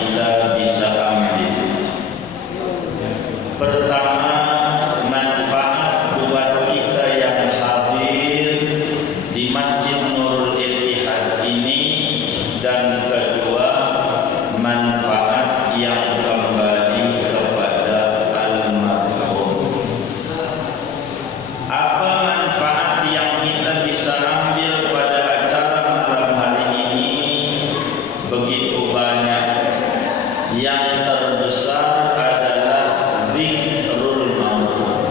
kita bisa ambil. Pertama, manfaat buat kita yang hadir di Masjid Nurul Ittihad ini, dan kedua, manfaat yang kembali kepada almarhum. Apa manfaat yang kita bisa ambil pada acara malam hari ini? Begitu banyak. Yang terbesar adalah dzikrul maut.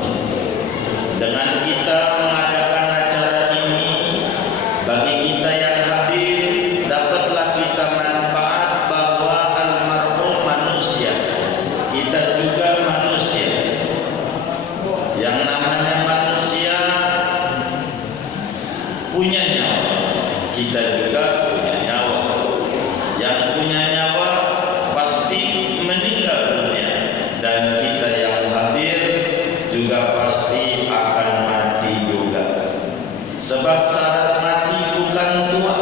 Dengan kita mengadakan acara ini, bagi kita yang hadir, dapatlah kita manfaat bahwa almarhum manusia, kita juga manusia. Yang namanya manusia punya nyawa, kita juga punya nyawa. Yang punya nyawa pasti meninggal dunia, dan kita yang hadir juga pasti akan mati juga. Sebab syarat mati bukan tua.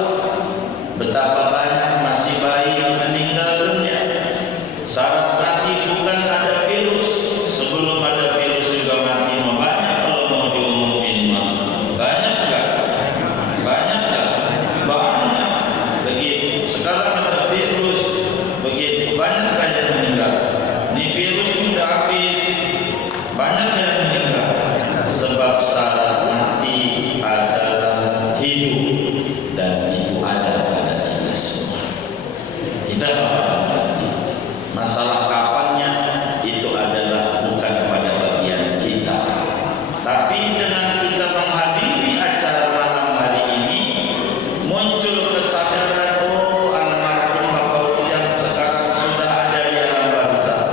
Betapa banyak masih bayi yang meninggal dunia. Syarat mati bukan ada virus. Sebelum ada virus juga mati. Banyak kalau mau diumumin mah. Banyak enggak? Banyak enggak? Banyak. Begitu. Sekarang ada virus. Begitu. Banyak enggak yang meninggal? Ini virus sudah habis. Banyak yang meninggal. Sebab syarat mati adalah hidup, dan itu ada pada kita semua. Kita bakal mati. Masalah kapannya itu adalah bukan pada bagian kita. Tapi dengan kita menghadiri acara malam hari ini, muncul kesadaran, oh almarhum Bapak yang sekarang sudah ada di alam barzakh.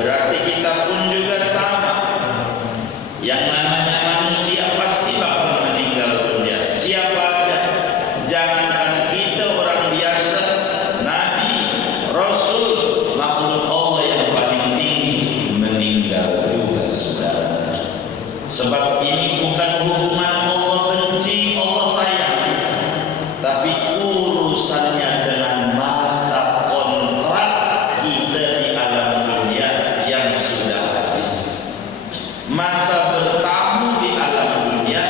Berarti kita pun juga sama. Yang namanya manusia pasti bakal meninggal dunia. Siapa aja. Jangankan kita orang biasa, nabi, rasul, makhluk Allah yang paling tinggi meninggal juga, saudara. Sebab ini bukan hubungan Allah benci, Allah sayang, tapi urusannya dengan masa kontrak kita di alam dunia yang sudah habis. Masa bertamu di alam dunia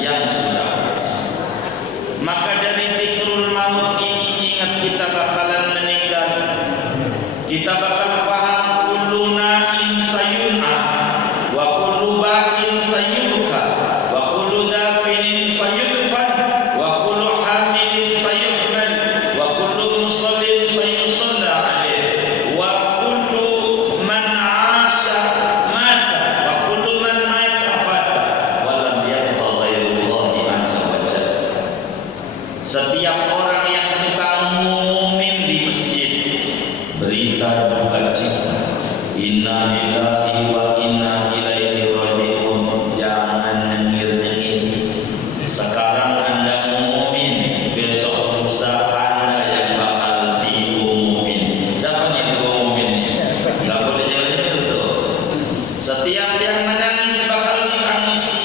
yang sudah habis. Maka dari dzikrul maut ini, ingat kita bakalan meninggal. Kita bakal paham kullu na'im sayun'a wa kullu bakin sayubka wa kullu dafinin sayudfan wa kullu hamilin sayuhmal wa kullu musallin sayusalla alaih wa kullu man 'asha mata wa kullu man mata fata wa lam yabqa ghairullahi azza wa jalla. Setiap orang yang tukang ngumumin di masjid berita duka cita, inna lillahi wa inna ilaihi raji'un, jangan nyengir-nyengir. Sekarang Anda ngumumin, besok lusa Anda yang bakal diumumin. Siapa yang diumumin? Gak boleh nyengir-nyengir tuh. Setiap yang menangis bakal ditangisi,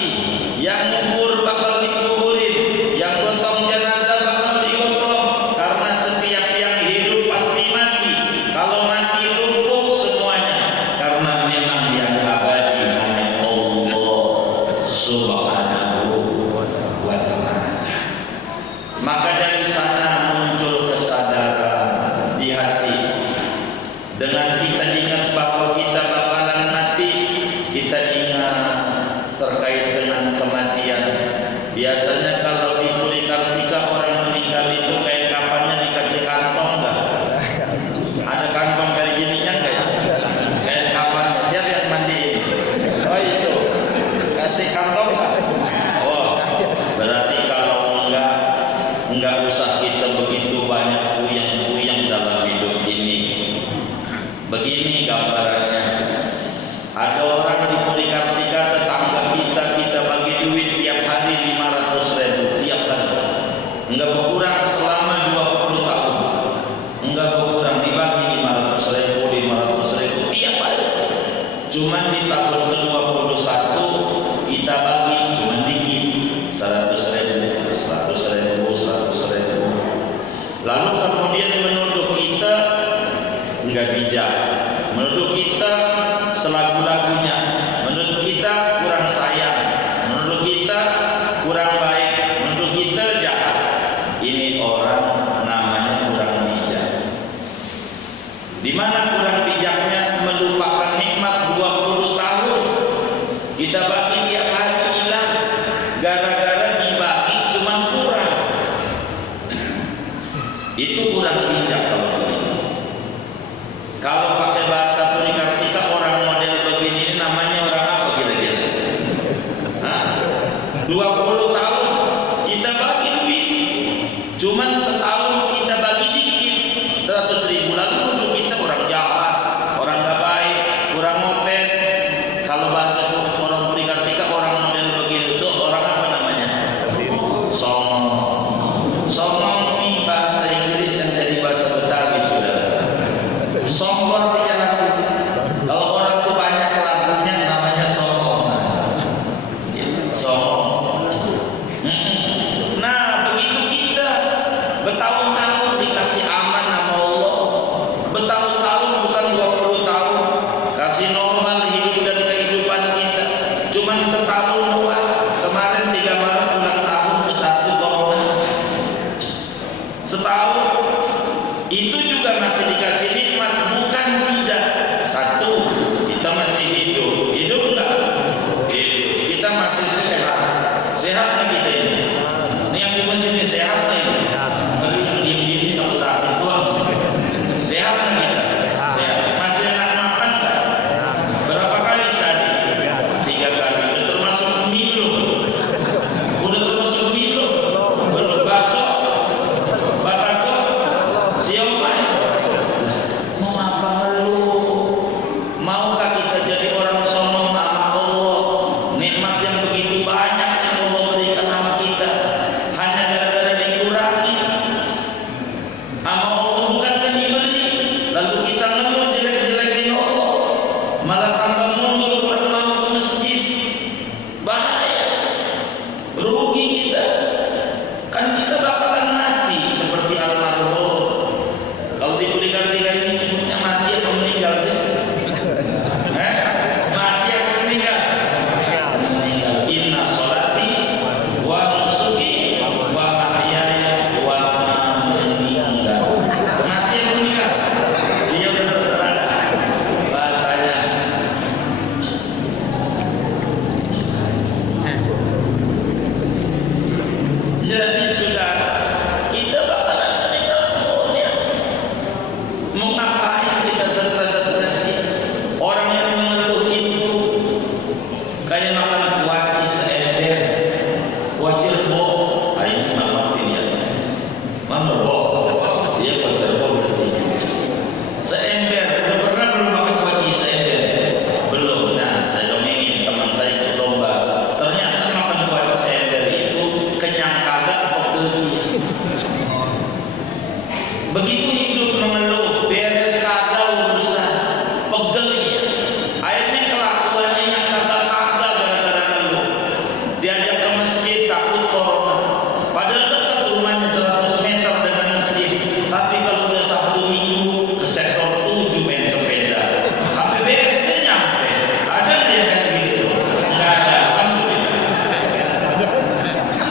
yang ngubur bakal dikuburin, yang gotong jenazah bakal digotong. Karena setiap yang hidup pasti mati. Kalau mati lumpuh semuanya. Karena memang yang abadi hanya Allah Subhanahu wa ta'ala. Maka dari sana muncul kesadaran di hati. Dengan kita ingat bahwa kita bakalan mati, kita ingat terkait dengan kematian. Biasanya kalau di Polikartika orang meninggal itu kain kafannya dikasih kantong enggak? Ada kantong kayak gininya enggak ya? Kain kafannya. Siapa yang mandiin? Oh itu. Kasih kantong enggak? Oh, berarti kalau enggak usah kita begitu banyak puyeng-puyeng dalam hidup ini. Begini gambarannya. Ada orang di Polikartika, tetangga kita bagi duit tiap hari 500.000 tiap hari. Enggak berkurang selama 20 tahun. Enggak berkurang, dibagi 500.000 tiap hari. Cuman di tahun ke-21 kita bagi cuman dikit, 100.000. Lalu kemudian menuduh kita enggak bijak. Menurut kita selagu-lagunya, menurut kita kurang sayang, menurut kita kurang baik, menurut kita jahat. Ini orang namanya kurang bijak. Di mana kurang bijaknya? Melupakan nikmat 20 tahun kita bagi tiap hari hilang gara-gara dibagi cuman kurang. Itu kurang bijak kalau begini. Kalau pakai bahasa Purikartika, orang model begini ini namanya orang apa kira-kira? 20 tahun kita bagi duit, cuman setahun kita bagi dikit, 100.000. Lalu untuk kita orang jahat, orang gak baik, kurang ngopet. Kalau bahasa orang Purikartika, orang model begini itu orang apa namanya? Songong. Songong ini bahasa Inggris yang jadi bahasa Betawi sudah. Songong artinya lagu. Kalau orang tuh banyak lagunya namanya songong. Songong. Nah, begitu kita bertahun-tahun dikasih aman sama Allah, bertahun-tahun bukan 20 tahun, kasih normal hidup dan kehidupan kita, cuman setahun doang. Kemarin 3 Maret ulang tahun ke-1 corona. Setahun itu juga masih dikasih nikmat, bukan tidak. Satu, kita masih hidup. Hidup enggak? Hidup. Kita masih sehat. Sehat nggak kita ini? Ini yang di masjid ini sehat nggak ini? Kalau yang diem-diem ini kalau sakit doang. Sehat nggak kita? Sehat. Masih enak makan nggak? Berapa kali sehari? 3 kali. Udah termasuk mie belum? Udah termasuk mie belum? Belum. Bakso, batagor, siomay. Mau apa ngeluh? Maukah kita jadi orang sombong sama Allah? Nikmat yang begitu banyak yang Allah berikan sama kita hanya gara-gara dikurangi sama Allah, bukan kan diberi. Lalu kita ngeluh jelek-jelekin Allah, malah tambah mundur, kurang mau ke masjid. Bahaya, rugi kita. Kan kita bakalan mati seperti almarhum. Kalau diberikan 3 ini nyebutnya mati atau meninggal sih? Mati atau meninggal? Meninggal. Inna sholati wa nusuki wa mahyaya wa meninggal. Mati atau meninggal? Dia udah terserah bahasanya. Jadi sudah kita bakalan meninggal dunia. Mau ngapain kita stres-stresin? Orang yang mengeluh itu kayak makan kuaci seember, kuaci rebo. Ini mama dia, mama rebo. Dia kuaci rebo berarti. Seember, udah pernah belum makan kuaci seember? Belum. Nah, saya dongengin teman saya ikut lomba. Ternyata makan kuaci seember itu kenyang kagak pegel dia. Begitu hidup mengeluh, beres kagak urusan, pegel dia. Akhirnya kelakuannya yang kagak-kagak gara-gara ngeluh. Diajak ke masjid takut corona. Padahal dekat rumahnya 100 meter dengan masjid. Tapi kalau udah Sabtu Minggu ke sektor 7 main sepeda. Sampai beres dia nyampe. Ada nggak yang kayak gitu? Nggak ada.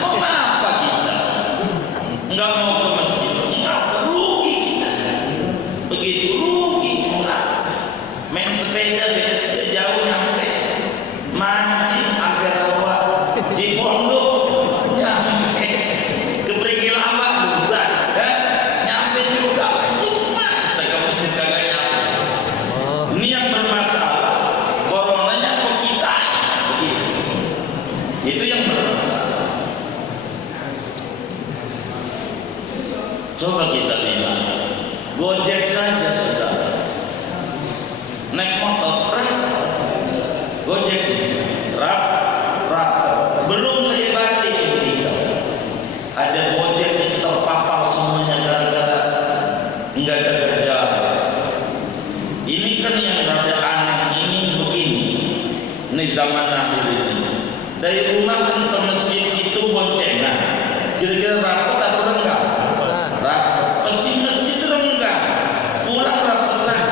Mau apa kita? Nggak mau ke masjid. Ngapa? Rugi kita. Begitu rugi. Ngapa? Main sepeda BSD jauh nyampe. Mancing sampai rawa. Cipondo nyampe. Keperigi lama busan. Nyampe juga. Masa ke masjid kagak nyampe? Ini yang bermasalah. Coronanya apa kita? Begitu. Itu yang bermasalah. Coba kita lihat. Gojek saja sudah. Naik motor rapat. Gojek rapat. Belum saya baca di berita. Ada Gojek yang terpapar semuanya gara-gara enggak jaga jarak. Ini kan yang rada aneh ini begini. Ini zaman akhir ini. Dari rumah kan ke masjid itu boncengan. Kira-kira rapat atau renggang? Rapat. Pasti masjid renggang. Pulang rapat lagi.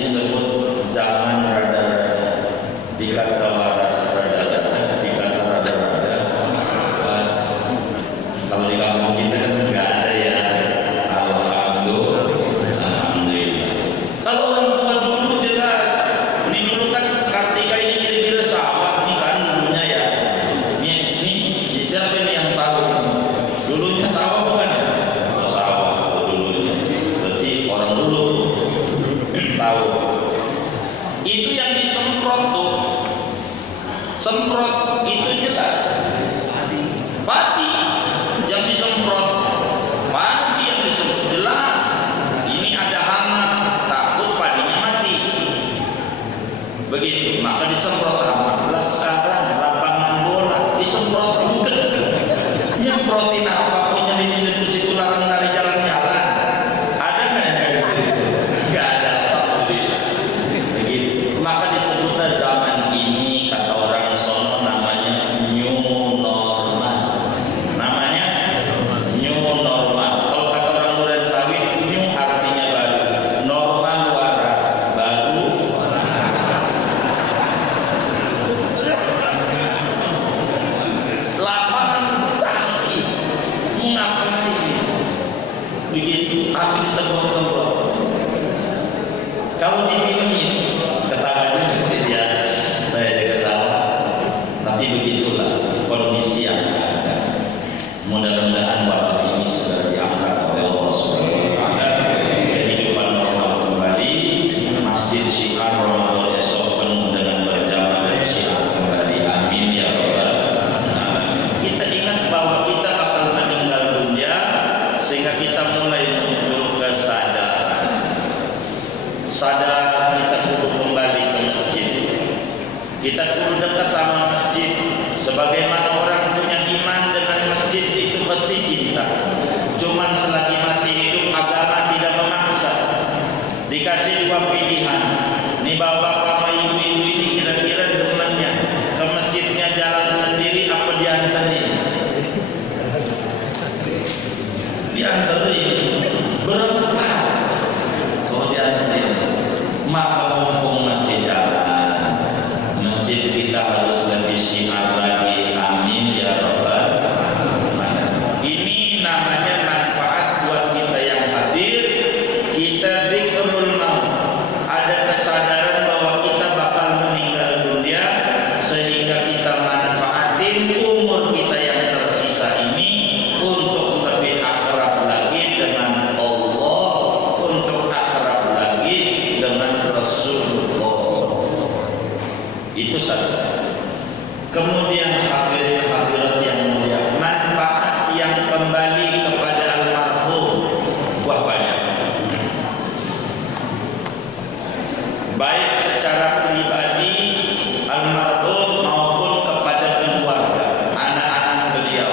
disebut zaman rada-rada. Dikata waras rada-rada, dikata rada-rada. Kalau di kampung kita kan nggak ada ya. Alhamdulillah. Kalau orang tua dulu jelas. Ini dulu kan Kartika ini kira-kira sawah nih kan dulunya ya. Ini siapa nih yang tahu? Dulunya sawah bukan ya? Oh, sawah dulunya. Berarti orang dulu tahu. Itu yang disemprot tuh. Semprot itu jelas. Padi yang disemprot. Padi yang disemprot jelas. Ini ada hama, takut padinya mati. Begitu, maka disemprot hama. Lah sekarang lapangan bola disemprot juga. Nyemprotin apa punya di situ lari jalan-jalan. Ada nggak yang gitu? Nggak ada, alhamdulillah. Begitu. Maka disebutlah zaman ini kata orang sono namanya new normal. Namanya new normal. Kalau kata orang Duren Sawit, new artinya baru. Normal waras, baru lapangan tangkis. Ngapain? Begitu, api disemprot-semprot. Kalau di film ini ketawanya masih ya, saya juga ketawa. Tapi begitulah kondisi yang ada. Mudah-mudahan wabah ini segera diangkat oleh Allah SWT. Kehidupan normal kembali. Masjid Syiar Ramadan esok penuh dengan berjamaah dan syiar kembali. Amin ya rabbal alamin. Kita ingat bahwa kita bakal meninggal dunia, sehingga kita mulai muncul kesadaran. Sadar kita kudu kembali ke masjid. Kita kudu dekat sama masjid. Sebagaimana orang punya iman dengan masjid itu pasti cinta. Cuman selagi masih hidup agama tidak memaksa. Dikasih dua pilihan. Nih bapak-bapak sama ibu-ibu ini kira-kira demennya ke masjidnya jalan sendiri apa dianterin? Dianterin. Berapa? Kalau dianterin, maka mumpung masih jalan, masjid kita harus lebih syiar lagi. Amin ya rabbal alamin. Ini namanya manfaat buat kita yang hadir. Kita dzikrul maut. Ada kesadaran bahwa kita bakal meninggal dunia, sehingga kita manfaatin umur kita yang tersisa ini untuk lebih akrab lagi dengan Allah, untuk akrab lagi dengan Rasulullah. Itu saja. Kemudian hadirin hadirat yang mulia, manfaat yang kembali kepada almarhum. Wah banyak. Baik secara pribadi almarhum maupun kepada keluarga, anak-anak beliau.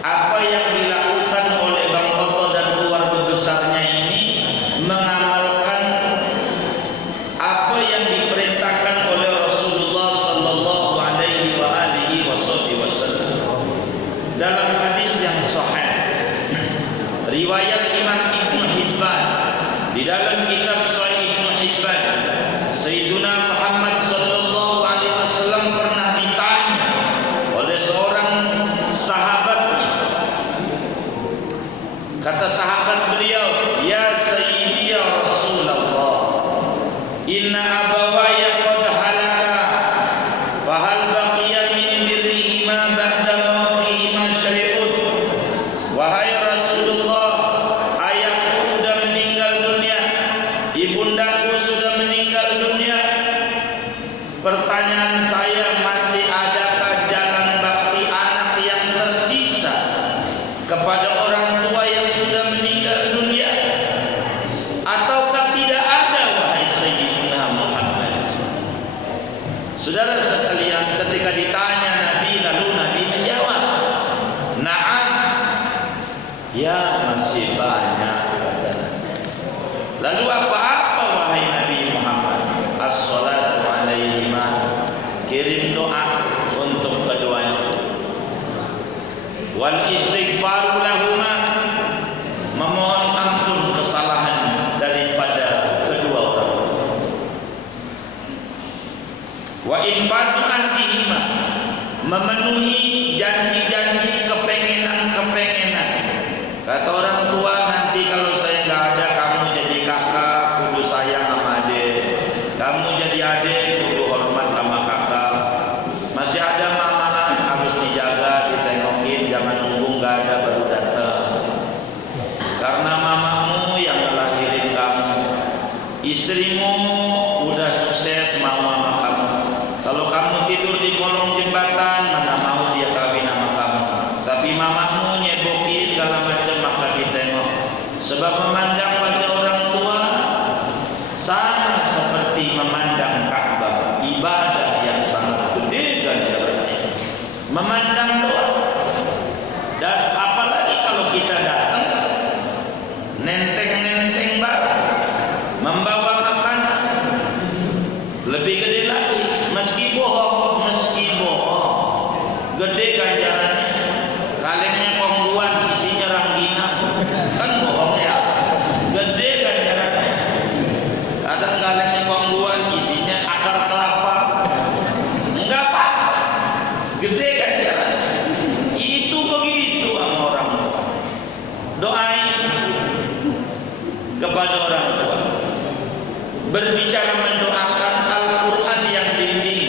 Apa yang dilakukan oleh Bang Toto dan keluarga besarnya ini mengamalkan apa yang diperintahkan oleh Rasulullah sallallahu alaihi wasallam dalam hadis yang sahih riwayat Imam Ibnu Hibban di dalam kitab Sahih Ibnu Hibban. Sayyiduna Muhammad sallallahu alaihi wasallam pernah ditanya oleh seorang sahabatnya. Kata sahabat beliau, "Ya Sayyidi ya Rasulullah, inna abawaya qad halaka, fahal baqiya min birrihima ba'da mautihima syai'un?" Wahai Rasulullah, ayahku sudah meninggal dunia, ibundaku sudah meninggal dunia. Pertanyaan saya, masih adakah jalan bakti anak yang tersisa kepada orang tua yang sudah meninggal dunia? Ataukah tidak ada, wahai Sayyidina Muhammad? Saudara sekalian, ketika ditanya Nabi, lalu Nabi menjawab, "Na'am." Ya, masih banyak, kata Nabi. Lalu apa-apa wahai Nabi Muhammad? As-salatu alaihima, kirim doa untuk keduanya. Wal istighfaru lahuma, memohon ampun kesalahan daripada kedua orang. Wa infatu ahdihima, memenuhi janji-janji, kepengenan-kepengenan. Kata orang tua, nanti kalau saya nggak ada, kamu jadi kakak, kudu sayang sama adik. Kamu jadi adik, kudu hormat sama kakak. Masih ada mama, harus dijaga, ditengokin, jangan nunggu nggak ada baru datang. Karena mamamu yang ngelahirin kamu, istrimu udah sukses mau sama kamu. Kalau kamu tidur di kolong jembatan, mana mau dia kawin sama kamu. Tapi mamamu nyebokin segala macam, maka ditengok. Sebab memandang wajah orang tua sama seperti memandang Ka'bah, ibadah yang sangat gede ganjarannya. Memandang doa. Dan apalagi kalau kita datang nenteng-nenteng barang, membawa makanan, lebih gede lagi. Meski bohong, gede ganjarannya. Kalengnya kongguan, isinya ranggina, kan bohong ya. Gede ganjarannya. Kadang kalengnya kongguan, isinya akar kelapa, enggak apa-apa, gede ganjarannya. Itu begitu sama orang tua. Doain kepada orang tua. Berbicara mendoakan, Al-Quran yang bimbing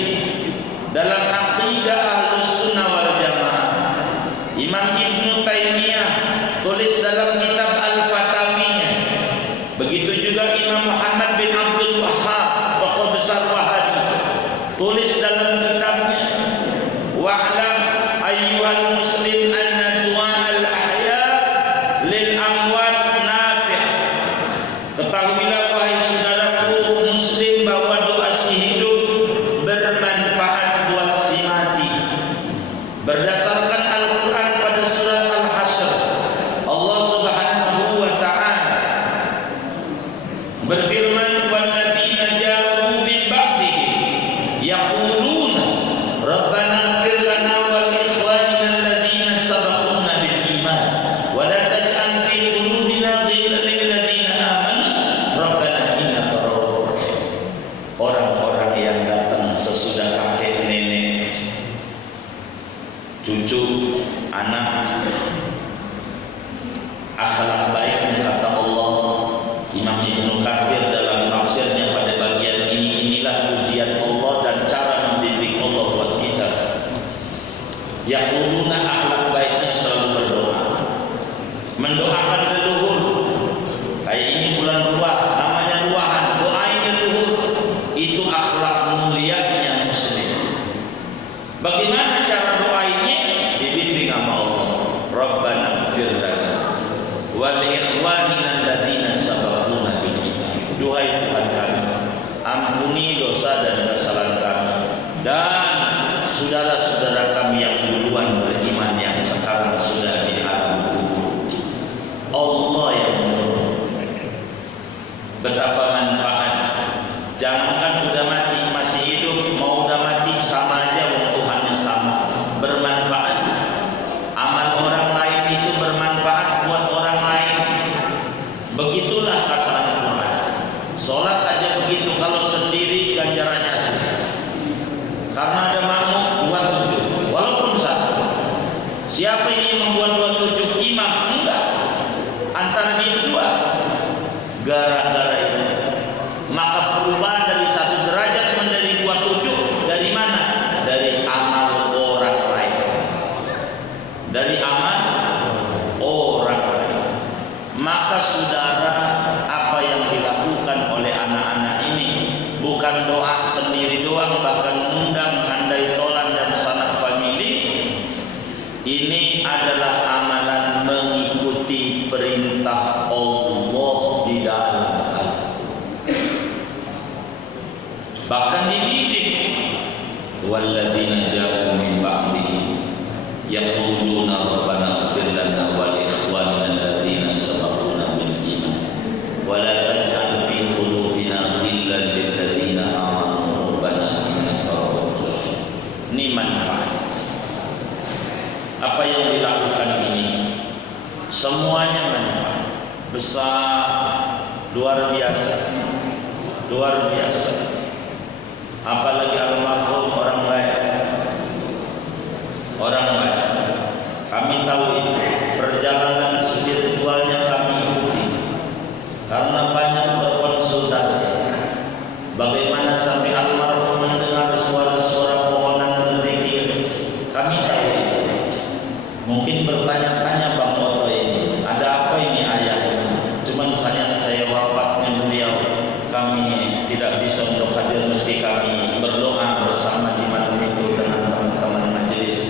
dalam aqidah Ahlus Sunnah wal Jamaah. Imam Ibnu Taimiyah tulis dalam kitab Al-Fatawinya. Begitu juga Imam Muhammad bin Abdul Wahhab, tokoh besar Wahabi, tulis dalam kitabnya, wa'lam ayyuhal muslim anna du'a al-ahya lil amwat nafi'. Ketahuilah wahai saudaraku muslim bahwa doa si hidup bermanfaat buat si mati. Berdasarkan Al-Quran pada surat Al-Hasyr, Allah Subhanahu wa ta'ala berfirman, walladzina ja'u min ba'dihim yaquluna rabbana ighfir lana wa li ikhwanina alladzina sabaquna bil iman wa la taj'al fi qulubina ghillan lil ladzina amanu rabbana innaka ra'ufur rahim. Orang-orang yang datang sesudah kakek nenek, cucu, anak, akhlak baiknya kata Allah. Imam Ibnu Katsir dalam tafsirnya pada bagian ini, inilah pujian Allah dan cara membimbing Allah buat kita. Yaquluna, akhlak baiknya selalu berdoa, mendoakan leluhur. Kayak ini bulan ruah, namanya ruahan, doain leluhur. Itu akhlak mulianya muslim. Bagaimana cara doainnya? Dibimbing sama Allah. Rabbana ighfir lana wa li ikhwanina alladzina sabaquna bil iman. Duhai Tuhan kami, ampuni dosa dan kesalahan kami dan saudara-saudara kami yang duluan beriman yang sekarang sudah di alam kubur. Allah yang menolong. Betapa manfaat. Jangankan udah mati, masih hidup, mau udah mati sama aja, wong Tuhannya sama. Bermanfaat. Amal orang lain itu bermanfaat buat orang lain. Begitulah kata Al-Quran. Sholat aja begitu, kalau sendiri ganjarannya. Karena ada makmum 27, walaupun satu. Siapa ini membuat 27? Imam? Enggak. Antara dia berdua. Gara-gara ini, maka perubahan dari 1 derajat menjadi 27 dari mana? Dari amal orang lain. Dari amal orang lain. Maka saudara, apa yang dilakukan oleh anak-anak ini bukan doa sendiri doang, bahkan undang handai tolan dan sanak famili. Ini adalah amalan mengikuti perintah Allah di dalam Al-Quran. Bahkan dididik, walladzina ja'u min ba'dihim yaquluna rabbana ighfir lana wa li ikhwanina alladzina sabaquna bil iman wa la taj'al fi qulubina ghillan lil ladzina amanu rabbana innaka ra'ufur rahim. Ini manfaat. Apa yang dilakukan ini semuanya manfaat besar, luar biasa, luar biasa. Apalagi almarhum tidak bisa untuk hadir meski kami berdoa bersama di malam itu dengan teman-teman majelis,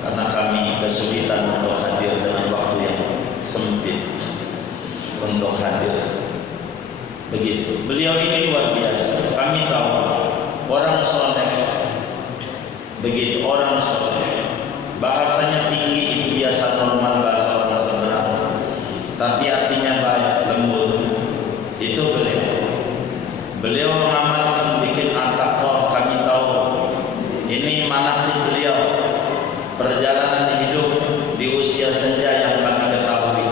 karena kami kesulitan untuk hadir dengan waktu yang sempit untuk hadir. Begitu. Beliau ini luar biasa. Kami tahu orang soleh. Begitu orang soleh. Bahasanya tinggi itu biasa, normal, bahasa orang sederhana. Tapi artinya baik, lembut. Itu beliau. Beliau mengamalkan bikin at-taqwa. Kami tahu ini manaqib beliau, perjalanan hidup di usia senja yang kami ketahui.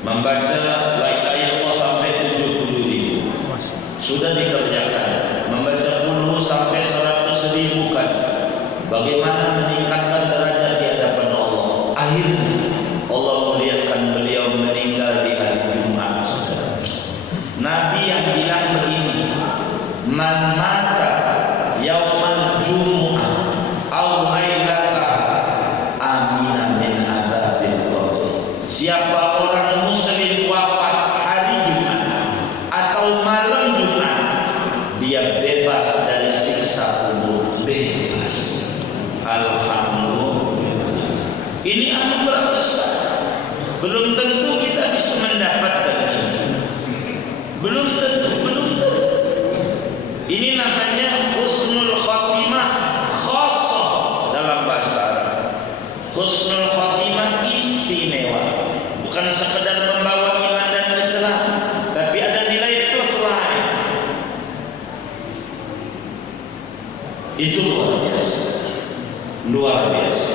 Membaca la ilaha illallah sampai 70.000 sudah dikerjakan. Membaca 10 sampai 100.000 kali. Bagaimana meningkatkan derajat di hadapan Allah. Akhirnya Allah muliakan beliau meninggal di hari Jumat. Nabi yang bilang begini, man mata yaumal jumu'ah aw lailataha amina min adzabil qabr. Siapa orang muslim wafat hari Jumat atau malam Jumat, dia bebas dari siksa kubur. Bebas. Alhamdulillah. Ini anugerah besar. Belum tentu kita bisa mendapatkan ini. Belum tentu. Ini namanya husnul khatimah khassah dalam bahasa Arab. Husnul khatimah istimewa. Bukan sekedar membawa iman dan Islam, tapi ada nilai plus lain. Itu luar biasa. Luar biasa.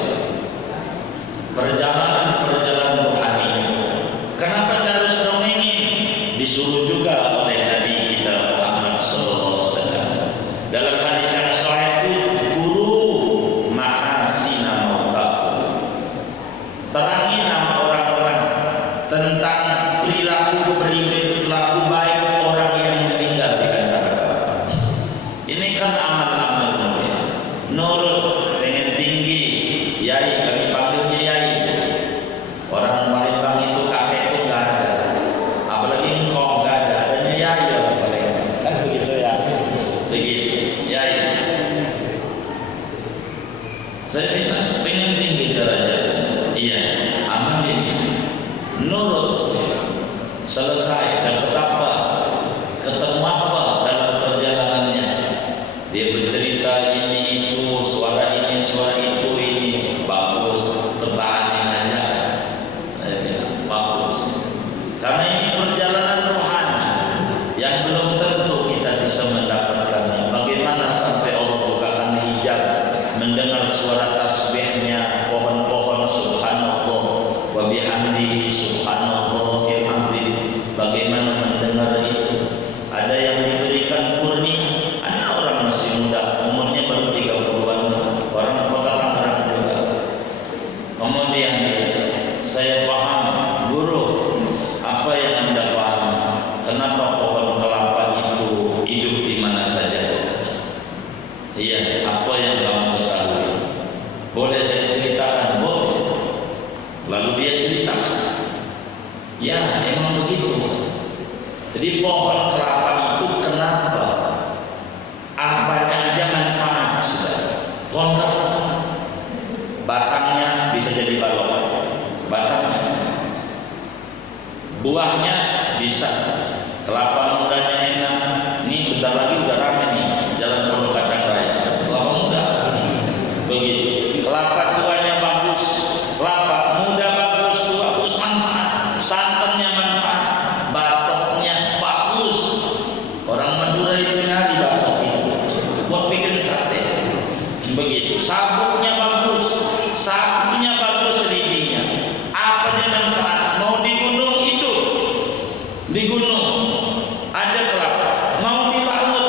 Perjalanan rohani. Kenapa saya harus dongengin? Disuruh juga oleh Nabi kita Muhammad sallallahu alaihi wasallam. Dalam hadis yang sahih itu, guru mahasina mautakum. Terangi nama orang-orang tentang perilaku baik orang yang meninggal di antara kamu. Ini kan amal-amal mulia. Nurut pengen tinggi, yai kami panggilnya yai. Orang Palembang itu kakek itu nggak ada, apalagi engkau nggak ada, adanya yai orang Palembang. Kan begitu ya, begitu yai. Saya bilang pengen tinggi derajat, iya, amal ini, nurut, selesai, dapat apa, ketemu apa dalam perjalanannya. Dia bercerita ini itu, suara ini, suara itu, ini bagus, pertahanin aja. Saya bilang bagus, karena ini perjalanan rohani yang belum tentu kita bisa mendapatkannya. Bagaimana sampai Allah bukakan hijab, mendengar suara tasbihnya pohon-pohon, subhanallah wa bihamdihi subhanallahil azim. Bagaimana mendengar itu? Ada yang diberikan kurnia, ada orang masih muda, umurnya baru 30-an, orang kota Tangerang juga. Kemudian saya paham, guru, apa yang Anda paham? Kenapa pohon kelapa itu hidup di mana saja? Iya, apa yang kamu ketahui? Boleh saya ceritakan? Boleh. Lalu dia ceritakan. Ya, emang begitu. Jadi pohon kelapa itu kenapa? Apanya aja manfaat sudah. Pohon kelapa, batangnya bisa jadi balok, batangnya, buahnya bisa. Kelapa mudanya enak. Ini bentar lagi udah ramai nih Jalan Pondok Kacang Raya. Kelapa muda, begitu. Kelapa tuanya bagus, kelapa muda bagus, manfaat. Santannya manfaat, batoknya bagus. Orang Madura itu nyari batok itu buat bikin sate. Begitu. Sabuknya bagus, sapunya bagus, lidinya. Apanya manfaat? Mau di gunung hidup, di gunung ada kelapa. Mau di laut,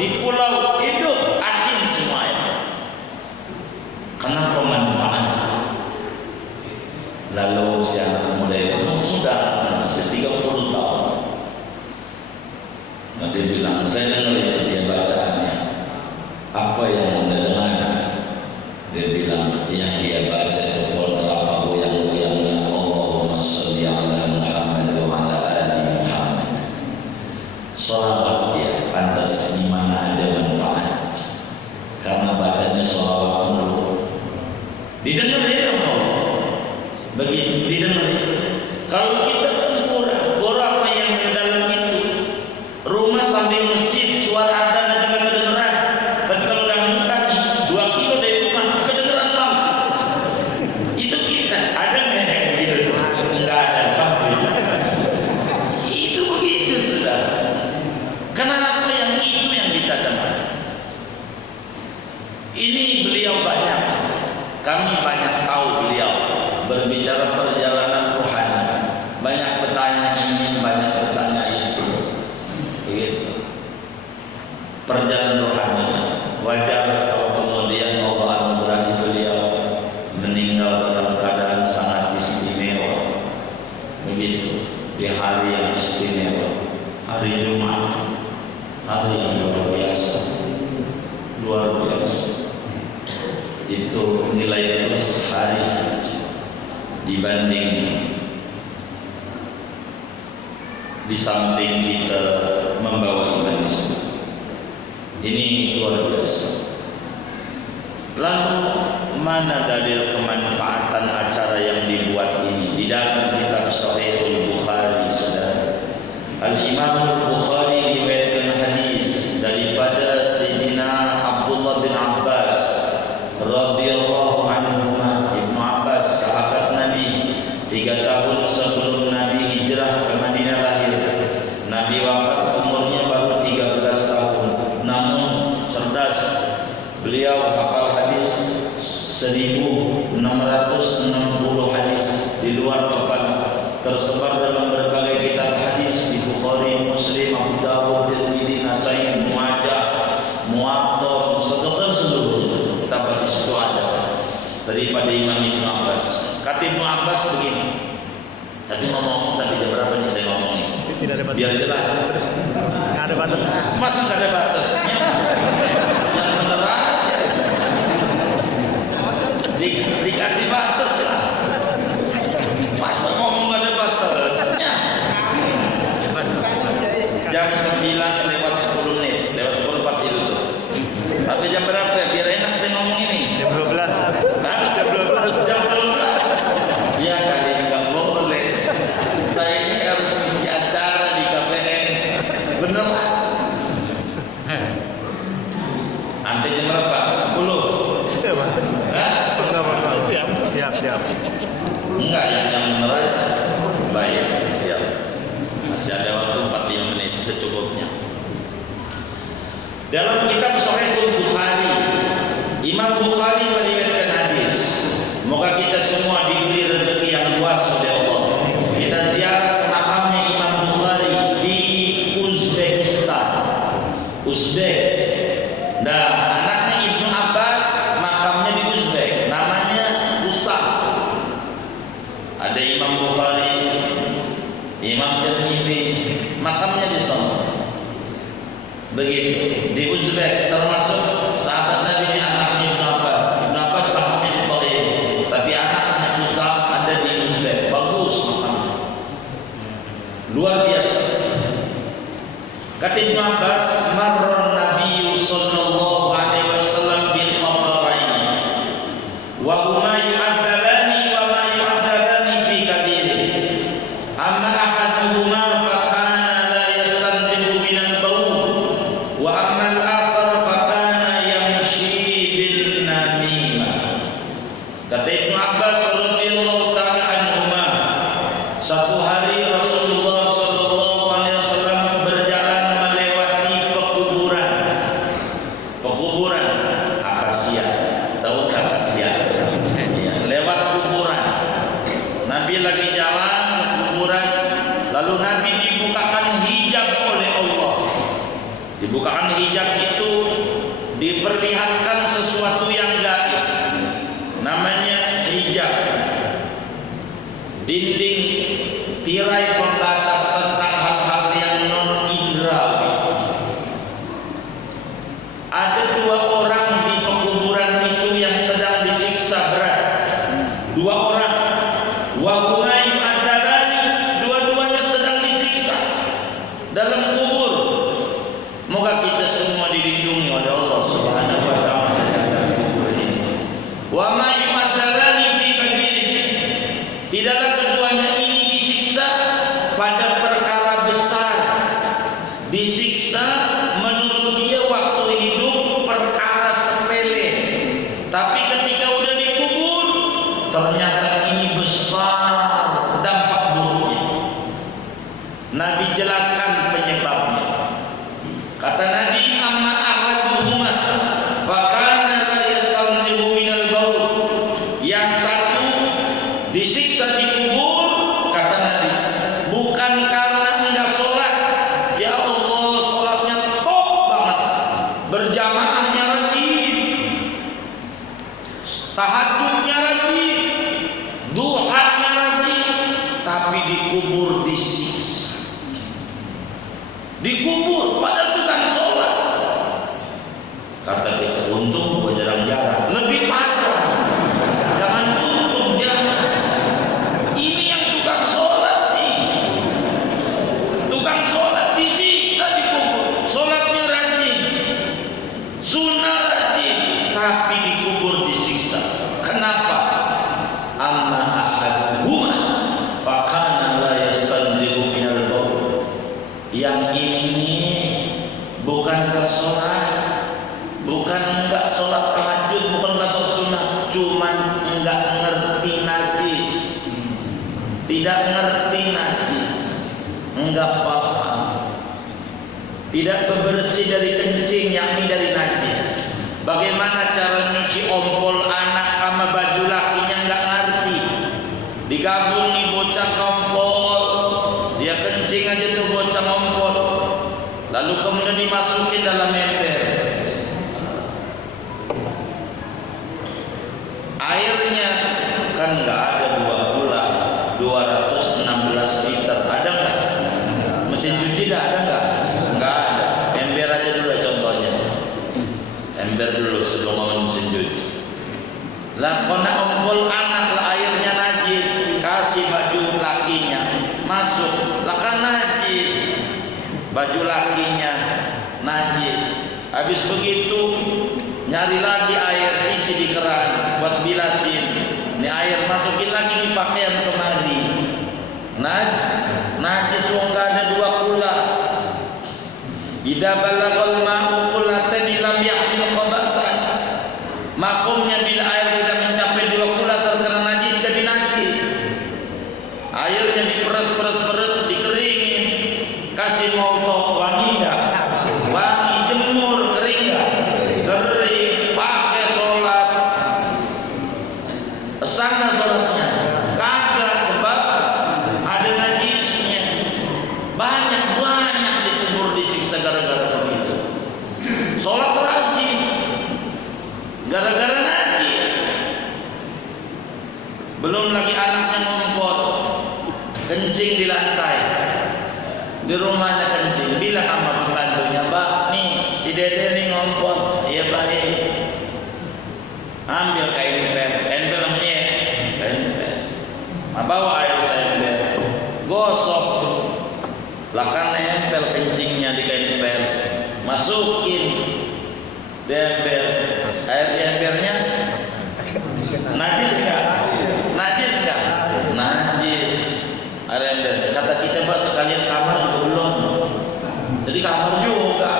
di pulau hidup, asin semuanya. Kenapa manfaat? Lalu si anak muda masih 30 tahun. Nah, dia bilang, saya dengar itu dia bacaannya. Apa yang Anda dengar? Dia bilang, yang dia baca itu pohon kelapa goyang-goyangnya. Allahumma sholli ala Muhammad wa ala ali Muhammad. Salawat dia, pantas Ini beliau banyak, kami banyak tahu beliau berbicara perjalanan rohani, banyak bertanya ini, banyak bertanya itu, begitu. Perjalanan rohani wajar kalau kemudian Allah anugerahi beliau meninggal dalam keadaan sangat istimewa, begitu, di hari yang istimewa, hari Jumat, hari yang luar biasa, luar biasa. Itu nilai plus hari dibanding di samping kita membawa iman Islam. Ini luar biasa. Lalu mana dalil kemanfaatan acara yang dibuat ini? Di dalam kitab Sahihul Bukhari, saudara, Al-Imam Al-Bukhari riwayatkan hadis daripada Sayyidina Abdullah bin Abbas radhiyallahu anhuma. Ibnu Abbas sahabat Nabi, 3 tahun sebelum Nabi hijrah ke Madinah lahir. Nabi wafat umurnya baru 13 tahun. Namun cerdas, beliau hafal hadis 1660 hadis di luar kepala, tersebar dalam berbagai kitab hadis di Bukhari, Muslim, Abu Dawud, Tirmidzi, Nasai, Ibnu Majah, Muwatta, Musaddaq, seluruhnya kitab hadis itu ada daripada Imam Ibnu Abbas. Kata Ibnu Abbas begini, tapi ngomong sampai jam berapa nih saya ngomong ini? Tidak ada batas. Biar jelas. Nggak ada batas. Masa nggak ada batasnya? Yang bener aja. Dikasih batas lah. Masa ngomong nggak ada batasnya? Jam 9 lewat 10 menit, lewat 10 pas itu. Sampai jam berapa ya? Biar enak saya ngomong ini. Jam 12. Hah? Jam 12. Jam 12. Ya kali nggak boleh. Saya ini harus ngisi acara di KPN. Bener lah. Sampai jam berapa? 10. Iya, Pak. Hah? Siap. Enggak, yang bener aja. Baik, siap. Masih ada waktu 45 menit secukupnya. Dalam kitab Sahihul Bukhari, Imam Bukhari meriwayatkan hadis. Moga kita semua diberi rezeki yang luas oleh Allah. Kita ziarah ke makamnya Imam Bukhari di Uzbekistan. Uzbek. Nah, anaknya Ibnu Abbas makamnya di Uzbek, namanya Usah. Ada Imam Bukhari, Imam Tirmidzi, makamnya di sana. Begitu di Uzbek, termasuk sahabat Nabi ini anaknya Ibnu Abbas. Ibnu Abbas makamnya di Taif, tapi anaknya Usah ada di Uzbek. Bagus makamnya, luar biasa. Kata Ibnu Abbas, marron Nabi sallallahu alaihi wasallam bil qabrain wa huma yu'adzabani wa ma yu'adzabani fi kabir. Amma ahaduhuma fa kana la yastanzihu min al-bawl wa amma al-akhar fa kana yamshi bil namimah. Kata Ibnu Abbas radhiyallahu ta'ala anhuma, satu hari Rasulullah sallallahu alaihi wasallam berjalan melewati pekuburan akasia. Tahu akasia? Ya, lewat kuburan. Nabi lagi jalan ke kuburan, lalu Nabi dibukakan hijab oleh Allah. Dibukakan hijab itu diperlihatkan sesuatu yang gaib, namanya hijab. Dinding tirai pembatas tentang hal-hal yang non indrawi. Ada 2 orang di pekuburan itu yang sedang disiksa berat. 2 orang. Wa huma yu'adzabani, dua-duanya sedang disiksa dalam kubur. Moga kita semua dilindungi oleh Allah Subhanahu wa taala dalam kubur ini. Wa ma yu'adzabani fi kabir. Tidaklah keduanya ini disiksa pada perkara besar. Disiksa menurut dia waktu hidup perkara sepele, tapi ketika udah dikubur ternyata ini besar dampak buruknya. Nabi jelaskan penyebabnya. Kata Nabi, amma ahaduhuma fa berjamaahnya rajin, tahajudnya rajin, duhanya rajin, tapi dikubur disiksa. Dikubur padahal bukan sholat. Kata kita, untung gua jarang-jarang. Lebih parah. Jangan untung, jangan. Ini yang tukang sholat nih. Tukang sholat disiksa dikubur. Sholatnya rajin, sunnah rajin, tapi dikubur disiksa. Kenapa? Amma ahaduhuma fakana la yastanzihu minal baul. Yang ini bukan sholat, bukan enggak sholat tahajud, bukan enggak sholat sunnah, cuman enggak ngerti najis, tidak ngerti najis, enggak paham, tidak bebersih dari kencing, yakni dari najis. Bagaimana cara nyuci ompol anak sama baju lakinya enggak ngerti. Digabung nih bocah ompol, dia kencing aja tuh bocah ompol, lalu kemudian dimasukin dalam ember. Airnya kan nggak ada 216 liter, ada nggak? Mesin cuci dah ada nggak? Nggak ada. Ember aja dulu ya contohnya. Ember dulu sebelum ngomong mesin cuci. Lah kena ompol anak lah airnya najis, kasih baju lakinya masuk, lah kan najis, baju lakinya najis. Habis begitu nyari lagi air, isi di keran buat bilasin. Ini air masukin lagi di pakaian kemari. Najis wong enggak ada 2 kula. Idza balagal ma'u qullatan lam yahmil khabatsan. Makumnya bila air tidak mencapai 2 kula terkena najis jadi najis. Airnya diperes, dikeringin, kasih molto wangi enggak? Wangi, jemur, kering enggak? Kering, pakai sholat. Sah nggak sholatnya? Kagak, sebab ada najisnya. Banyak dikubur disiksa gara-gara begitu. Sholat rajin gara-gara najis. Belum lagi anaknya ngompol, kencing di lantai, di rumahnya kencing. Bilang sama pembantunya, "Mbak, nih si Dede nih ngompol." "Iya baik." Ambil kain pel namanya ya, kain pel. Bawa air saya pel, gosok, lah kan nempel kencingnya di kain pel, masukin di ember. Air di embernya najis nggak? Najis nggak? Najis. Air ember. Kata kita, "Pak, sekalian kamar juga belum." Jadi kamar juga.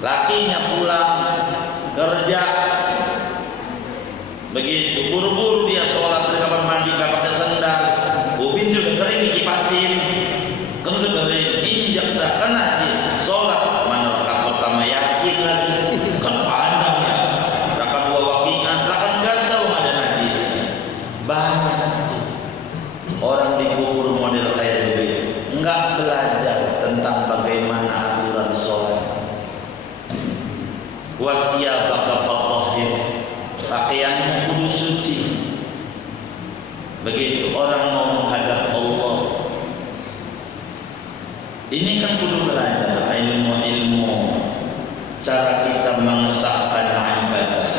Lakinya pulang kerja, begitu buru-buru dia sholat dari kamar mandi, nggak pakai sendal. Ubin sudah kering dikipasin, kan udah kering, injak dah kan najis. Sholat mana rakaat pertama Yasin lagi, kan panjang ya. Rakaat 2 waqiah, lah kan gasau ada najis. Banyak orang dikubur model kayak begitu, nggak belajar tentang bagaimana aturan sholat. Wasiyabaka fatahhir, pakaianmu kudu suci. Begitu orang mau menghadap Allah. Ini kan kudu belajar ilmu-ilmu, cara kita mengesahkan ibadah,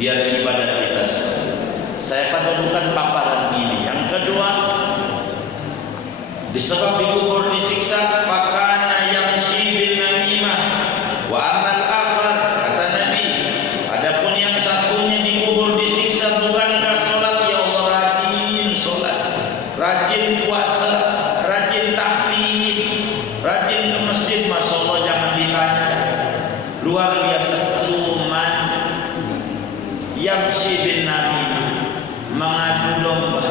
biar ibadah kita sah. Saya padukan paparan ini. Yang kedua, disebab dikubur disiksa, pakana yamshi bin namimah wa amal akhar. Kata Nabi, adapun yang satunya dikubur disiksa bukan sholat, ya Allah, rajin sholat, rajin puasa, rajin taklim, rajin ke masjid, masya Allah, jangan ditanya, luar biasa. Cuman yamshi bin namimah, mengadu domba,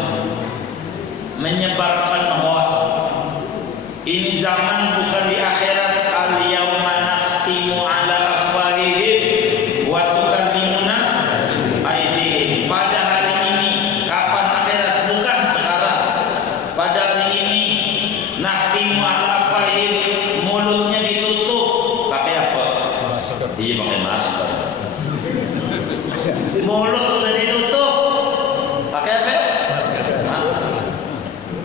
menyebarkan hoak. Ini zaman bukan di akhirat. Al-yawma nakhtimu ala afwahihim wa tukallimuna aydihim. Pada hari ini, kapan akhirat? Bukan sekarang. Pada hari ini nakhtimu ala afwahihim, mulutnya ditutup pakai Iya pakai masker. Mulut udah ditutup. Pakai apa? Masker.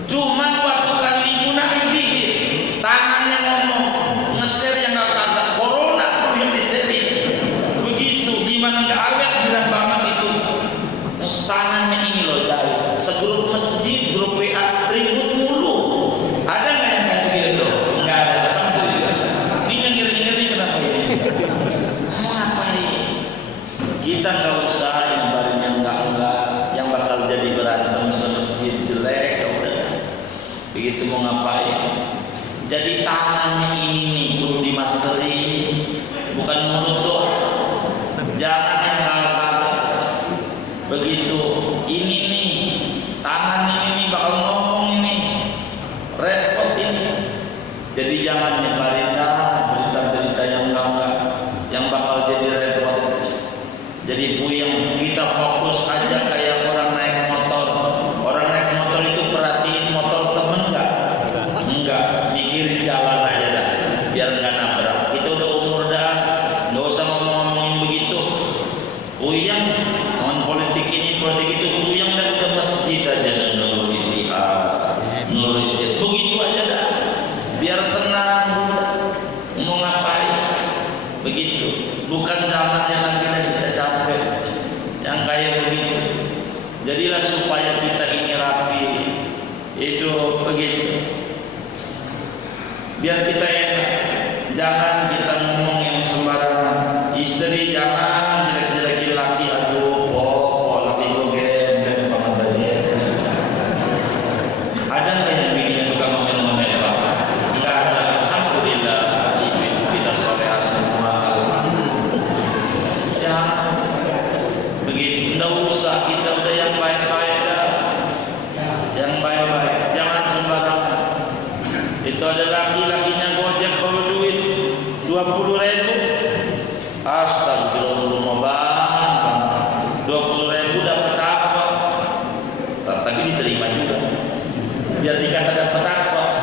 Cuman waktu kali Munaidi tangannya ngomong nge-share yang nggak ada corona tuh yang di-share. Begitu gimana nggak awet bilang banget itu. Tangannya ini loh jahit. Segrup masjid, grup WA ribut mulu. Ada nggak yang kayak begitu? Nggak ada. Alhamdulillah. Ini ngeri-ngeri kenapa ini? Mau ngapain? Kita nggak usah yang barunya enggak, yang bakal jadi berantem semasjid jelek. Ya udah. Begitu mau ngapain? Jadi tangannya ini nih kudu dimaskerin, bukan mulut doang. Jangan yang kalah-kalah. Begitu ini nih tangan ini nih bakal ngomong ini repot ini. Jadi jangan nyebarin dah berita-berita yang enggak yang bakal jadi repot. Jadi puyeng, kita fokus aja kayak orang naik motor. Orang naik motor itu perhatiin motor temen enggak? Enggak, mikirin jalan aja dah biar enggak nabrak. Kita udah umur dah, enggak usah ngomong-ngomongin begitu. Puyeng politik ini, politik itu, yang udah masjid aja dan nurul ittihad, nurul ittihad, begitu aja dah, biar tenang udah. Mau ngapain? Begitu, bukan zamannya lagi kita capek, yang kayak begitu. Jadilah supaya kita ini rapi, hidup begitu, biar kita enak. Jangan kita ngomong yang sembarangan. Istri jangan jelek-jelekin laki, aduh. Ada nggak yang bininya tukang ngomel-ngomel Pak? Nggak ada. Alhamdulillah, ibu kita soleha semua. Jangan begitu. Nggak usah, kita udah yang baik-baik dah. Yang baik-baik. Jangan sembarangan. Itu ada laki-lakinya Gojek bawa duit 20.000. Astagfirullah bang. 20.000 dapat apa? Tapi diterima juga. Biar dikata dapat apa?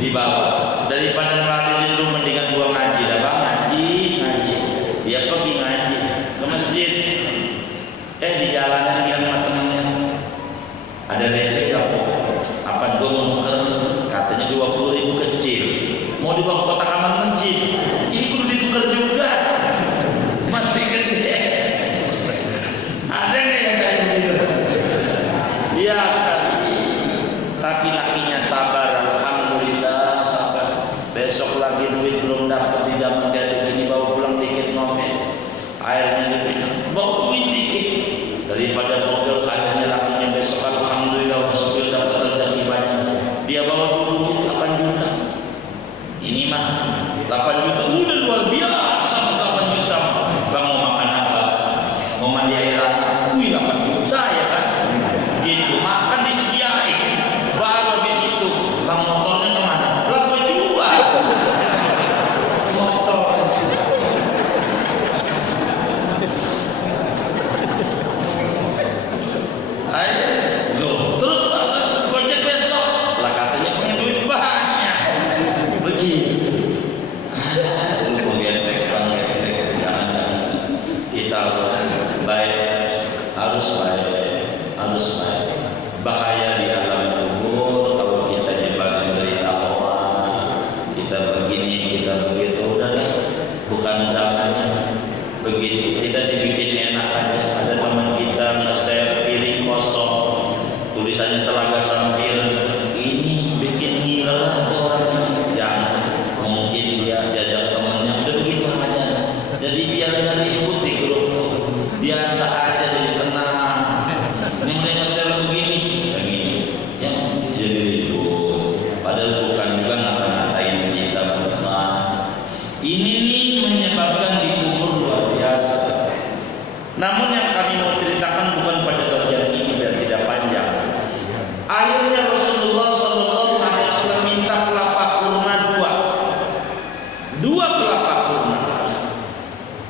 Dibawa. Daripada ngeladain dulu mendingan gua ngaji. Dah bang ngaji. Dia pergi ngaji ke masjid. Di jalanan bilang sama temennya, ada receh gak po? Apa gua mau nuker? Katanya 20.000 kecil. Mau dibawa ke kotak amal masjid. Ini kudu ditukar juga. Masih gede. Ada nggak yang kayak begitu? Iya kan. Tapi lakinya sabar, alhamdulillah sabar. Besok lagi duit belum dapat di zaman kayak begini, bawa pulang dikit ngomel. Akhirnya dia bawa duit dikit. Daripada bogel, akhirnya lakinya besok alhamdulillah bersyukur dapat rezeki banyak. Dia bawa dulu 8 juta. Ini mah 8 juta udah luar biasa. 8 juta bang mau makan apa? Mau mandi air hangat? 8 juta ya kan? Gitu makan disediain. Baru habis itu bang motornya kemana? Lah gue jual motor. Ayo, loh terus masa Gojek besok? Lah katanya punya duit banyak. Begitu. Lu menggetek bang getek, jangan lagi. Kita harus baik, harus baik. Bahaya di alam kubur kalau kita nyebarin berita orang, kita begini, kita begitu, udah bukan zamannya. Begitu kita dibikin enak aja. Ada teman kita nge-share piring kosong, tulisannya Telaga Sampir. Ini bikin ngiler aja orangnya. Jangan, mungkin dia diajak temannya, udah begitu aja. Jadi biar nggak ribut di grup tuh, biasa aja, jadi tenang. Ini mulai nge-share begini. Yang jadi ribut, padahal bukan juga ngata-ngatain kita, bukan. Ini nih menyebabkan di kubur luar biasa. Namun yang kami mau ceritakan bukan pada bagian ini biar tidak panjang. Akhirnya Rasulullah SAW minta kelapa kurma 2 kelapa kurma.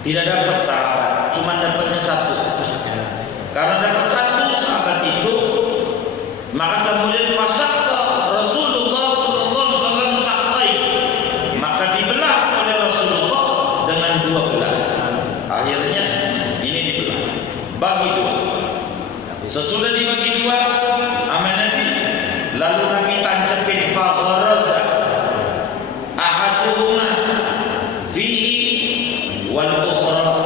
Tidak dapat sahabat, cuma dapatnya 1. Karena dapat 1 sahabat itu, maka kemudian fasakka Rasulullah SAW sakai, maka dibelah oleh Rasulullah dengan 2 belah. Sesudah dibagi dua sama Nabi, lalu Nabi tancepin fagharaza ahaduhuma fihi wal ukhra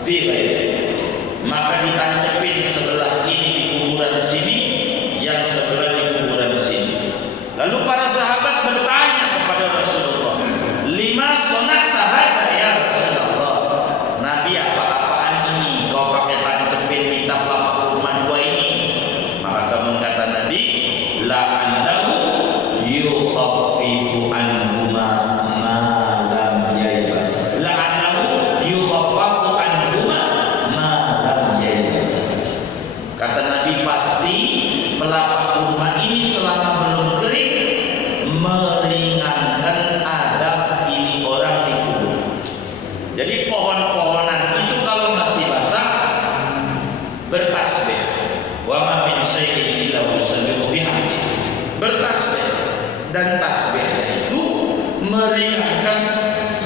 fi ghairi. Maka ditancepin sebelah ini di kuburan sini, yang sebelah di kuburan sini. Lalu para sahabat bertanya kepada Rasulullah, lima sonata hadza ya Rasulullah. Nabi, apa-apaan ini kau pakai tancepin minta pelapa kurma dua ini? Maka kata Nabi, la'annahu yukhaffifu anhuma ma lam yaybas. La'annahu yukhaffafu anhuma ma lam yaybas. Kata Nabi, pasti pelapa kurma ini selama belum kering meringankan adab ini orang di kubur. Jadi pohon-pohonan itu kalau masih basah bertasbih. Wa ma min syai'in illa yusabbihu bihamdihi. Bertasbih, dan tasbihnya itu meringankan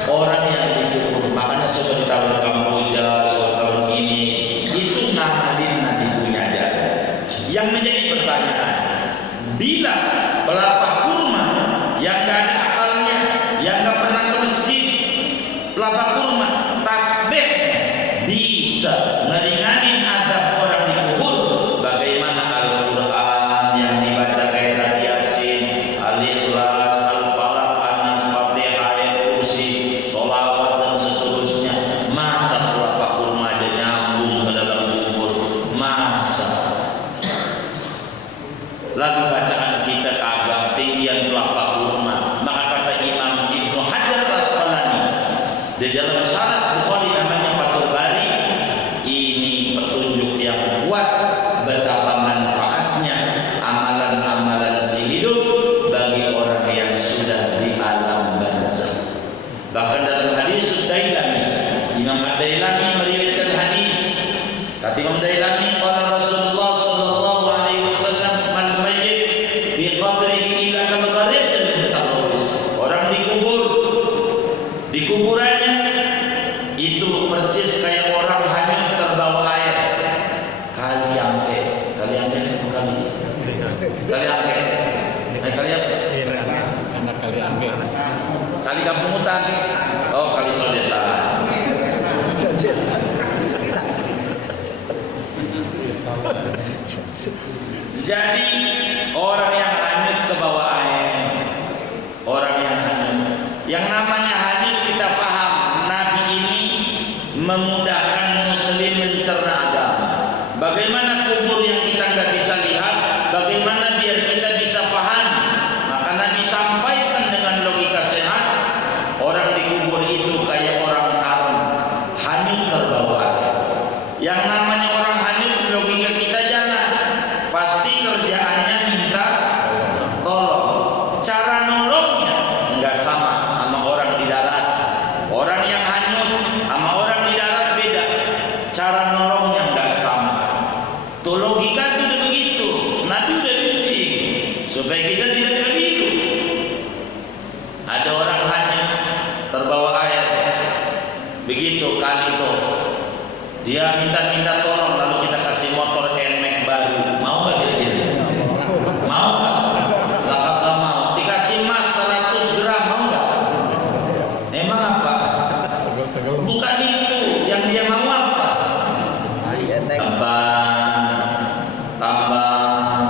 orang yang dikubur. Makanya sudah ditaruh Kamboja, sudah taruh ini, itu ngamalin Nabi punya jalan. Yang menjadi pertanyaan, bila pelapa kurma yang gak ada akalnya, yang gak pernah ke masjid, pelapa kurma tasbih bisa ngeringanin adab orang dikubur, bagaimana Al-Quran yang dibaca kayak tadi Yasin, Al-Ikhlas, Al-Falaq, An-Nas, Fatihah, Ayat Kursi, sholawat dan seterusnya. Masa pelapa kurma aja nyambung ke dalam kubur? Masa? Lagu bacaan kita kagak tinggian pelapa kurma. Maka kata Imam Ibnu Hajar Al-Asqalani di dalam Sharh Bukhari namanya Fathul Bari, ini petunjuk yang kuat betapa manfaatnya amalan-amalan si hidup bagi orang yang sudah di alam barzakh. Bahkan dalam hadis Dailami, Imam Ad-Dailami meriwayatkan hadis, kata Imam Dailami, qala Rasulullah sallallahu alaihi wasallam, man mayyit fi qabrihi illa kal gharib al-mutawwis. Orang dikubur, di kuburannya itu percis kayak orang hanyut terbawa air. Kali angke itu kali. Kali angke. Kali apa? Anak kali angke. Kali kampung hutan. Oh, kali sodetan. Jadi orang yang hanyut ke bawah air, orang yang hanyut, yang namanya hanyut kita paham, Nabi ini memudahkan Muslim mencerna agama. Bagaimana kubur yang kita nggak bisa lihat, bagaimana biar kita bisa paham? Maka Nabi sampaikan dengan logika sehat, orang dikubur itu kayak orang karung, hanyut terbawa air. Yang namanya orang hanyut, logika kita jalan, pasti kerjaannya minta tolong. Cara nolongnya nggak sama sama orang di darat. Orang yang hanyut sama orang di darat beda. Cara nolongnya nggak sama. Tuh logika itu udah begitu. Nabi udah bimbing supaya kita tidak keliru. Ada orang hanyut terbawa air, begitu kali itu dia minta tolong, lalu kita kasih motor NMAX baru, mau nggak kira-kira? Mau nggak? Nggak mau. Dikasih emas 100 gram, mau nggak? Emang apa? Bukan itu yang dia mau. Apa? Tambang,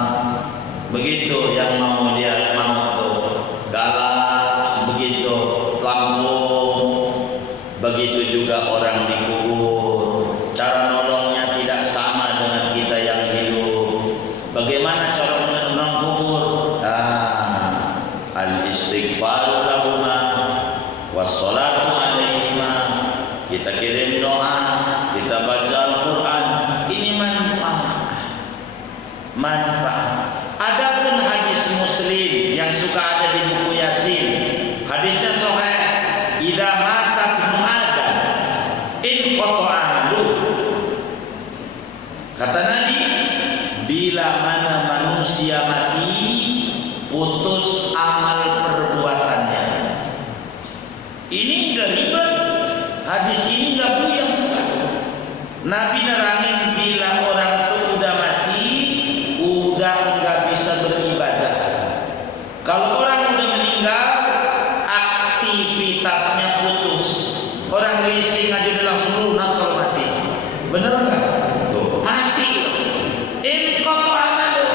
begitu yang mau dia mau tuh. Galak, begitu. Lampung, begitu juga orang dikubur. Cara nolongnya tidak sama dengan kita yang hidup. Bagaimana cara menolong kubur? Al-istighfaru lahuma wassalatu alaihima. Kita kirim doa, kita baca Al-Quran. Ini manfaat. Adapun hadis Muslim yang suka ada di buku Yasin, hadisnya sahih, idza mata ibnu Adam in qata'a amaluhu. Kata Nabi, bila mana manusia mati, putus amal perbuatannya. Ini enggak ribet. Hadis ini enggak buyang. Nabi nerangin bila orang itu udah mati, Orang leasing aja udah langsung lunas kalau mati. Bener nggak? Tuh mati. Inqata amalu.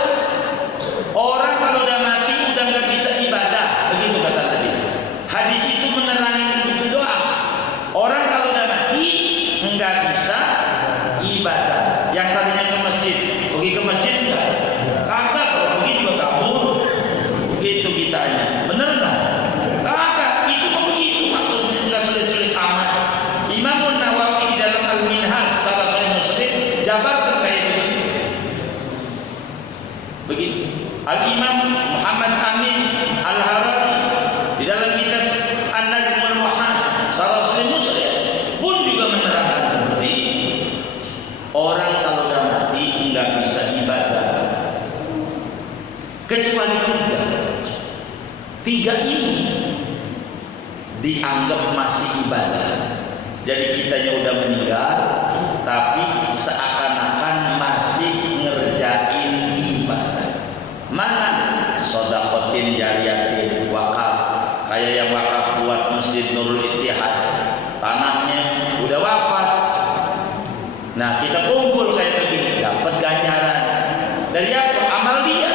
Orang kalau udah mati udah nggak bisa ibadah. Begitu kata Nabi. Hadis itu menerangi begitu doang. Orang kalau udah mati nggak bisa ibadah. Yang tadinya ke masjid, pergi ke masjid nggak? Kagak, kalau pergi juga kabur. Begitu kitanya. Bener nggak? Kagak. Itu begitu maksudnya, nggak sulit-sulit amat. Imam Nawawi di dalam Al-Minhaj Syarah Sahih Muslim jabarkan kayak begini. Begitu. Al-Imam Muhammad Amin Al-Harari di dalam kitab An-Najmul Wahid Syarah Sahih Muslim pun juga menerangkan seperti ini. Orang kalau udah mati nggak bisa ibadah kecuali tiga ini dianggap masih ibadah. Jadi kitanya udah meninggal tapi seakan-akan masih ngerjain ibadah. Mana? Shadaqatin jariyatin, wakaf. Kayak yang wakaf buat Masjid Nurul Ittihad, tanahnya udah wafat. Nah kita kumpul kayak begini, dapat ganjaran dari apa? Amal dia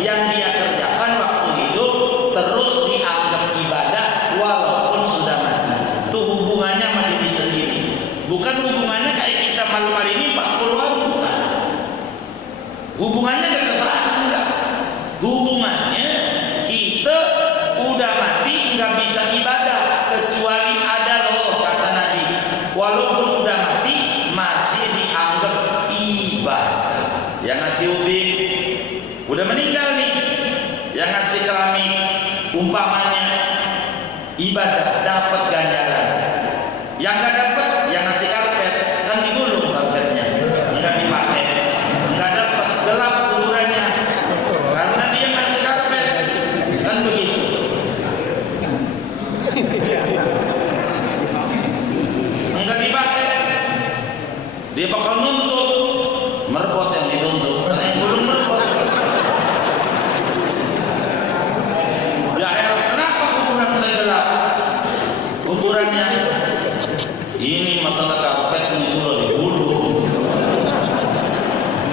yang dia kerjakan waktu hidup terus dianggap ibadah walaupun sudah mati. Itu hubungannya sama diri sendiri, bukan hubungannya kayak kita malam hari ini 40 hari, bukan. Hubungannya gak kesana, enggak. Hubungannya kita udah mati nggak bisa ibadah kecuali ada loh kata Nabi, walaupun udah mati masih dianggap ibadah. Yang ngasih ubin udah meninggal nih, yang ngasih keramik umpamanya ibadah, dapat ganjaran. Yang nggak dapat, yang ngasih karpet kan digulung karpetnya, nggak dipakai, nggak dapat, gelap kuburannya karena dia ngasih karpet, kan begitu. Enggak dipakai, dia bakal nuntut, merbot yang dituntut, karena yang gulung merbot. Di akhirat kenapa kuburan saya gelap? Kuburannya ini masalah karpet itu loh digulung.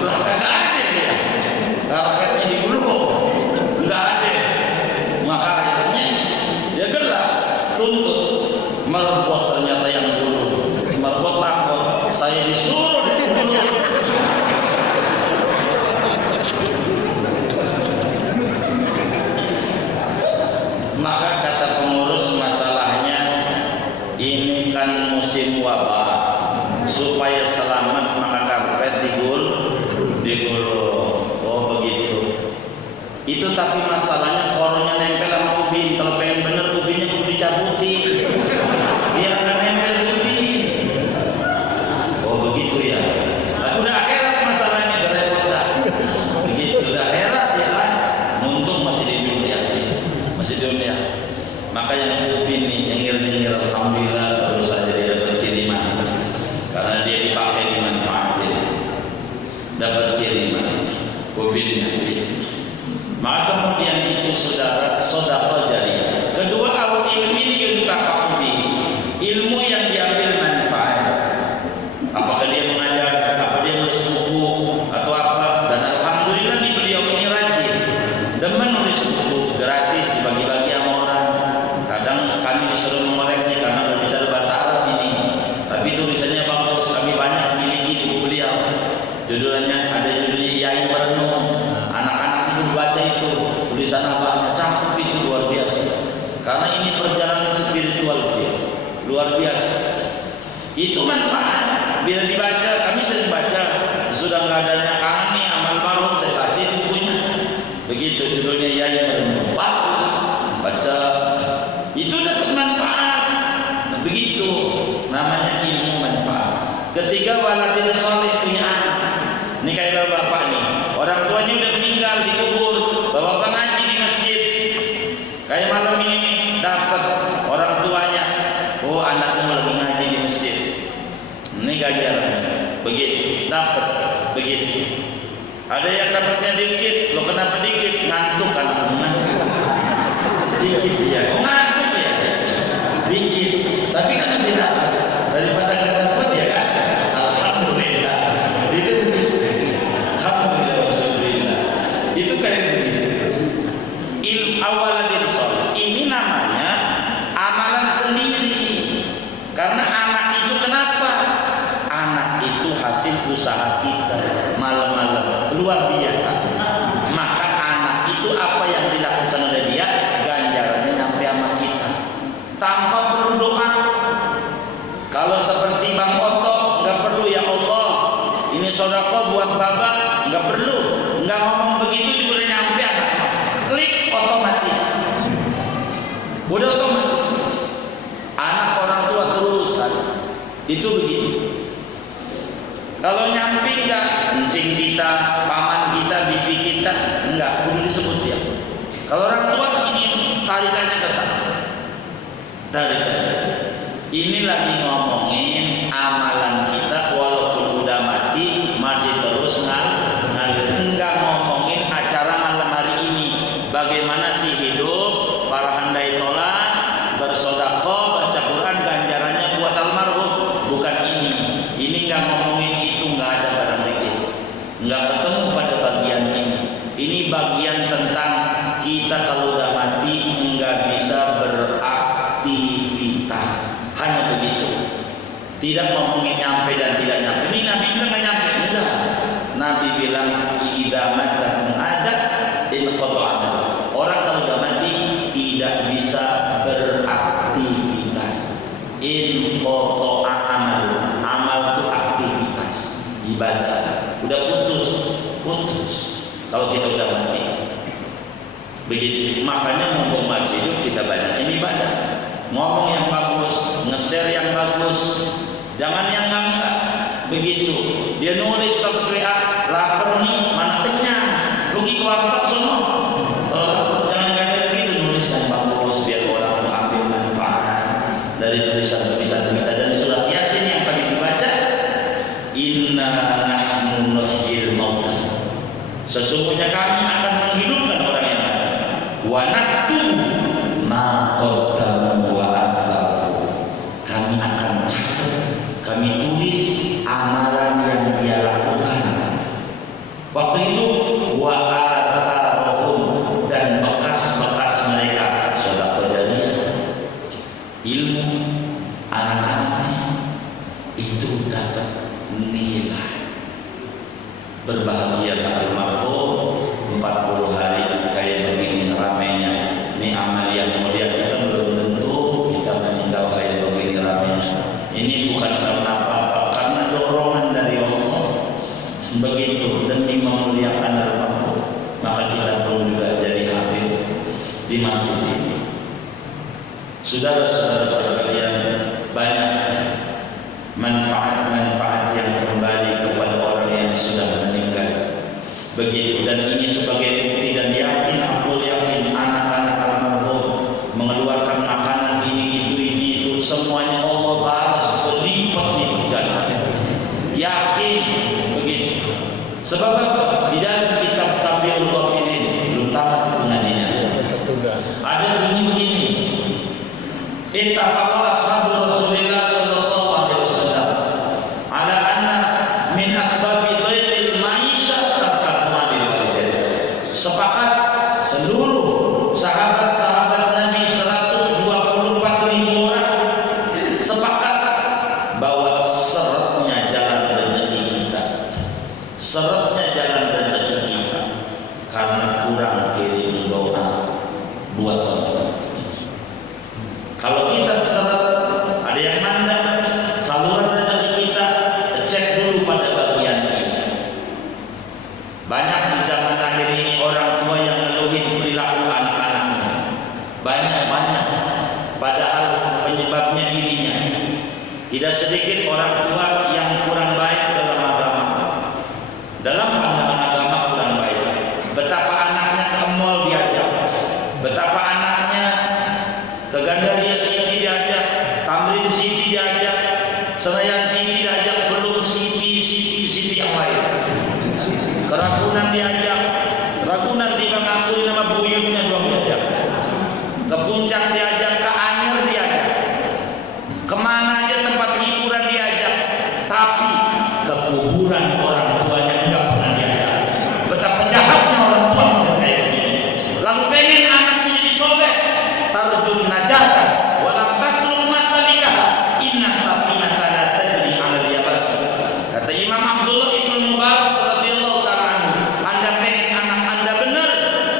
Lah kagak ada dia, karpetnya digulung, nggak ada. Maka akhirnya dia gelap, tuntut, merbot ternyata yang gulung. Merbot takut, saya disuruh digulung. Maka kata pengurus, masalahnya ini kan musim wabah, supaya selamat maka karpet digulung. Oh begitu. Itu tapi masalahnya koronnya nempel sama ubin. Kalau pengen bener ubinnya kudu dicabutin biar nggak nempel ubin. Oh begitu ya. Tapi udah akhirat masalahnya, gak repot dah. Begitu udah akhirat ya kan. Untung masih di dunia, masih di dunia. Maka yang ubin nih, yang nyengir-nyengir, alhamdulillah terus saja dia dapat kiriman karena dia dipakai dimanfaatin, dapat kiriman ubinnya. Maka kemudian itu saudara sedekah jariyah. Kedua, au ilmin yuntafa'u bihi, ilmu yang diambil manfaat. Apakah dia mengajar, apa dia menulis buku atau apa, dan alhamdulillah di beliau ini rajin, demen nulis buku gratis dibagi-bagi sama orang. Kadang kami disuruh mengoreksi karena berbicara bahasa Arab ini, tapi tulisannya bagus. Kami banyak memiliki buku beliau, judulnya ada judulnya Yai Merenung. Anak-anak itu baca itu, tulisan abahnya cakep, itu luar biasa. Karena ini perjalanan spiritual dia, luar biasa. Itu manfaat. Bila dibaca, kami sering baca. Sudah nggak adanya kangen nih amal marhum, saya baca bukunya. Begitu judulnya Yai Merenung, bagus. Baca, itu dapat manfaat. Begitu namanya ilmu manfaat. Ketiga, waladin soleh, punya anak. Ini kayak bapak nih, orang tuanya udah meninggal dikubur, bapak ngaji di masjid. Kayak malam ini nih, dapat orang tuanya, oh anakmu lagi ngaji di masjid. Ini ganjaran, begitu dapat, begitu. Ada yang dapatnya dikit, lo kenapa dikit? Ngantuk anakmu, ngantuk. Dikit dia, oh ngantuk ya, dikit. Tapi kan masih dapat daripada nggak dapat ya kan. Alhamdulillah. Itu begitu. Alhamdulillah Rasulullah. Itu kayak begini. Awaladin sholih. Ini namanya amalan sendiri. Karena anak itu kenapa? Anak itu hasil usaha kita. Malam-malam keluar dia. Maka anak itu apa yang dilakukan oleh dia, ganjarannya nyampe sama kita. Tanpa perlu doa. Kalau seperti Bang Oto, nggak perlu ya Allah, ini sodako buat Baba, nggak perlu. Nggak ngomong begitu juga udah nyampe anak. Klik otomatis. Udah otomatis. Anak orang tua terus kan. Itu begitu. Kalau nyampe enggak, kencing kita, paman kita, bibi kita, enggak perlu disebut dia. Kalau orang tua ini tarikannya ke sana. Tarikannya. Ini lagi ngomongin amalan kita walaupun udah mati masih terus ngalir. Enggak ngomongin acara malam hari ini. Bagaimana sih hidup para handai tolan, bersedekah, baca Quran, ganjarannya buat almarhum. Bukan ini. Ini enggak ngomongin itu, enggak ada barang dikit. Enggak ketemu pada bagian ini. Ini bagian tentang kita kalau udah mati enggak bisa beraktivitas. Hanya begitu. Tidak ngomongin nyampe dan tidak nyampe. Ini Nabi bilang enggak nyampe. Enggak. Nabi bilang idza mata ada inqata'a. Orang kalau udah mati tidak bisa beraktivitas. Inqata'a amal. Amal itu aktivitas ibadah. Udah putus. Kalau kita udah mati. Begitu. Makanya mumpung masih hidup kita banyak ibadah. Ngomong yang bagus, nge-share yang bagus. Jangan yang enggak. Begitu. Dia nulis status WA, lapar nih, mana kenyang. Pergi ke warteg sono. Kalau lapar jangan kayak begitu, nulis yang bagus biar orang mengambil manfaat dari tulisan-tulisan kita. Dan surat Yasin yang tadi dibaca, inna nahnu nuhyil mauta. Sesungguhnya kami akan menghidupkan orang yang mati. Wa naktubu ma qaddamu wa atharu. Kami akan catat, kami tulis amalan yang dia lakukan. Waktu itu wa atharuhum, dan bekas-bekas mereka, sedekah jariyah, ilmu anak-anaknya itu dapat nilai. Berbahagia almarhum 40 hari kayak begini ramenya. Ini amal yang mulia, kita belum tentu kita meninggal kayak begini ramenya. Ini bukan karena apa-apa, karena dorongan dari Allah. Begitu demi memuliakan almarhum, maka kita pun juga jadi hadir di masjid ini. Saudara-saudara sekalian, banyak manfaat-manfaat yang kembali kepada orang yang sudah meninggal. Begitu, dan ini sebagai bukti dan yakin, aku yakin anak-anak almarhum mengeluarkan makanan ini itu semuanya Allah balas berlipat-lipat gandanya. Yakin begitu. Sebab di dalam kitab Tabiul Ghafilin belum tamat pengajiannya. Ada bunyi begini. Ittafaqa ashabul Rasulillah sallallahu alaihi wasallam ala anna min asbabi dhailil maisha taqaddum lil walidain. Sepakat seluruh sahabat-sahabat Nabi 124.000 orang sepakat bahwa seretnya jalan rezeki kita, seretnya jalan rezeki kita karena kurang kirim doa buat orang. Kalau kita seret, ada yang mandang saluran rezeki kita, cek dulu pada bagian ini. Banyak di zaman akhir ini orang tua yang ngeluhin perilaku anak-anaknya. Banyak. Padahal penyebabnya dirinya. Tidak sedikit orang tua yang kurang baik dalam agama. Dalam pandangan agama kurang baik. Betapa anaknya ke mall diajak. Betapa anaknya ke Gandaria City diajak, Tamrin City diajak, Senayan City diajak, belum City yang lain. Ke Ragunan diajak, Ragunan tiba ngakui nama buyutnya doang diajak. Ke Puncak diajak, ke Anyer diajak. Kemana aja tempat hiburan diajak, tapi ke kuburan orang tuanya enggak pernah diajak. Betapa jahatnya orang tua model kayak begini. Lalu pengen anaknya jadi soleh, tarjun najatan, walam tasrul masalikah, inna safinata la tajri 'alal yabas. Kata Imam Abdullah ibn Mubarak radhiyallahu ta'ala anhu, Anda pengen anak Anda benar,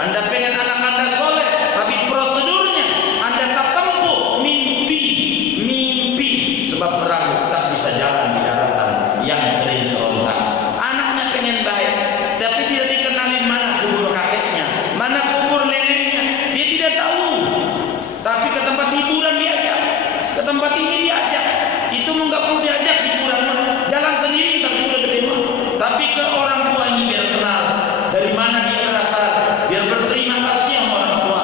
Anda pengen anak Anda soleh, tapi prosedurnya Anda tak tempuh mimpi, sebab perahu tak bisa jalan di daratan yang kering kerontang. Anaknya pengen baik, tapi tidak dikenalin mana kubur kakeknya, mana kubur neneknya, dia tidak tahu. Tapi ke tempat hiburan diajak, ke tempat ini diajak, itu nggak perlu diajak hiburan, jalan sendiri tapi udah gede mah. Tapi ke orang tua ini biar kenal dari mana dia berasal, biar berterima kasih sama orang tua,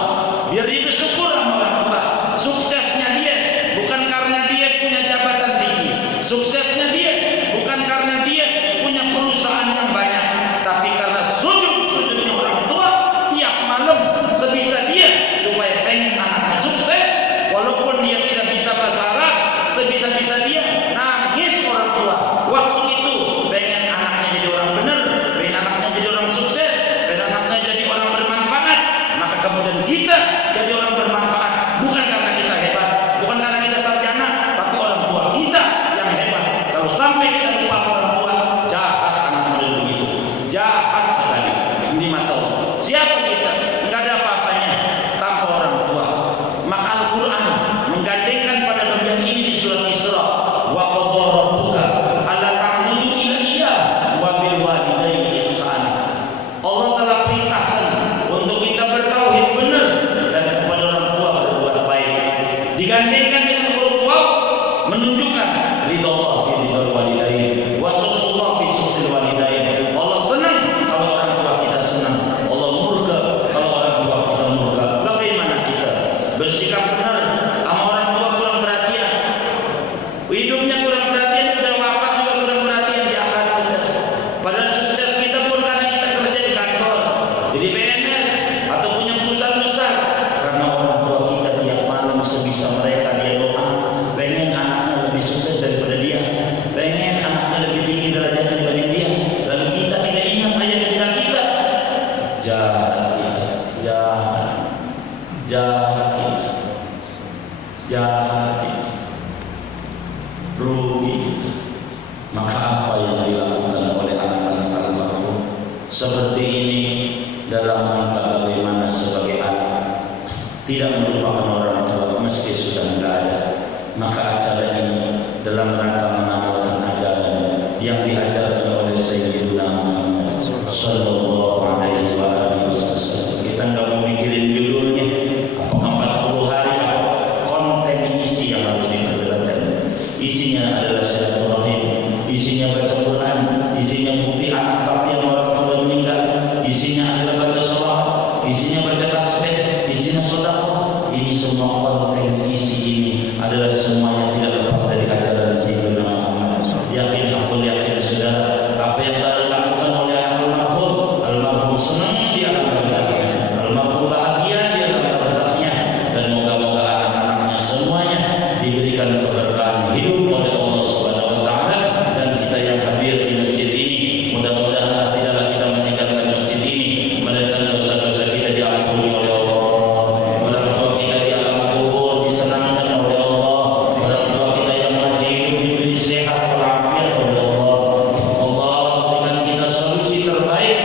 biar dia bersyukur sama orang tua. Suksesnya dia bukan karena dia punya jabatan tinggi, suksesnya dia bukan karena dia punya perusahaan yang banyak, tapi karena sujudnya orang tua tiap malam sebisa dia supaya pengen anaknya sukses, walaupun dia tidak bisa bahasa Arab, sebisa-bisa dia nangis orang tua. Waktu itu pengen anaknya jadi orang benar, pengen anaknya jadi orang sukses, pengen anaknya jadi orang bermanfaat. Maka kemudian kita jadi orang bermanfaat, bukan karena kita hebat, bukan karena kita sarjana, tapi orang tua kita yang hebat. Kalau sampai kita lupa orang tua, jahat anak model begitu, jahat sekali di mata Allah. Siapa kita? Enggak ada apa-apanya tanpa orang tua. Maka Al-Quran menggandengkan pada bagian ini di surat Isra, wa qadha rabbuka alla ta'budu illa iyyah wa bil walidayni ihsana. Allah telah perintahkan untuk kita bertauhid benar dan kepada orang tua berbuat baik. Digandengkan dengan huruf waw menunjukkan ridha Allah fi ridhal walidain wa sukhullah fi sukhil walidain. Allah senang kalau orang tua kita senang, Allah murka kalau orang tua kita murka. Bagaimana kita bersikap benar sama orang tua? Kurang perhatian, hidupnya kurang perhatian, udah wafat juga kurang perhatian di akhirat kita. Padahal sukses kita pun karena kita kerja di kantor, jadi PNS atau punya perusahaan besar, karena orang tua kita tiap malam sebisa mereka dia doa, pengen anaknya lebih sukses daripada dia, pengen anaknya lebih tinggi derajatnya dibanding dia. Lalu kita tidak ingat ayat bunda kita. Jahat kita, jahat kita, jahat kita, rugi kita. Maka apa yang dilakukan oleh anak-anak almarhum seperti ini dalam rangka bagaimana sebagai anak tidak melupakan orang tua meski sudah tidak ada. Maka acara ini dalam rangka mengamalkan ajaran yang diajarkan oleh Sayyidina Muhammad sallallahu alaihi wasallam. Kita nggak mau mikirin judulnya, apakah 40 hari, apa konten isi yang harus diperdebatkan. Isinya adalah silaturahim, isinya baca Quran, isinya bukti anak bakti yang orang tua meninggal, isinya adalah baca sholawat, isinya baca tasbih, isinya sedekah. Ini semua konten isi ini adalah semuanya tidak lepas dari ajaran Sayyidina Muhammad. Yakin aku yakin saudara, apa yang telah dilakukan oleh almarhum senang di alam barzakh, almarhum bahagia di alam barzakh-nya, dan moga-moga anak-anaknya semuanya diberikan keberkahan hidup oleh Allah Subhanahu wa taala. Dan kita yang hadir di masjid ini, mudah-mudahan tidaklah kita meninggalkan masjid ini melainkan dosa-dosa kita diampuni oleh Allah. Orang tua kita di alam kubur disenangkan oleh Allah. Orang tua kita yang masih hidup diberi sehat walafiat oleh Allah. Allah berikan kita solusi terbaik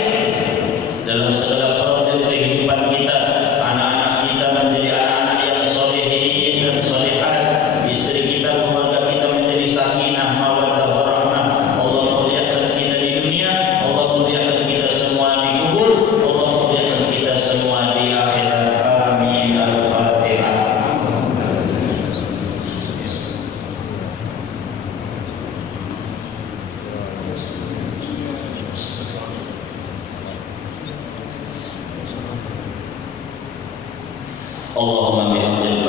dalam segala problem kehidupan kita. Anak-anak kita menjadi anak-anak yang solehin dan solehat. Istri kita, keluarga kita menjadi sakinah, mawaddah, warahmah. Allah muliakan kita di dunia, Allah muliakan kita semua di kubur, Allah muliakan kita semua di akhirat. Amin. Al-Fatihah. Allahumma bihamdika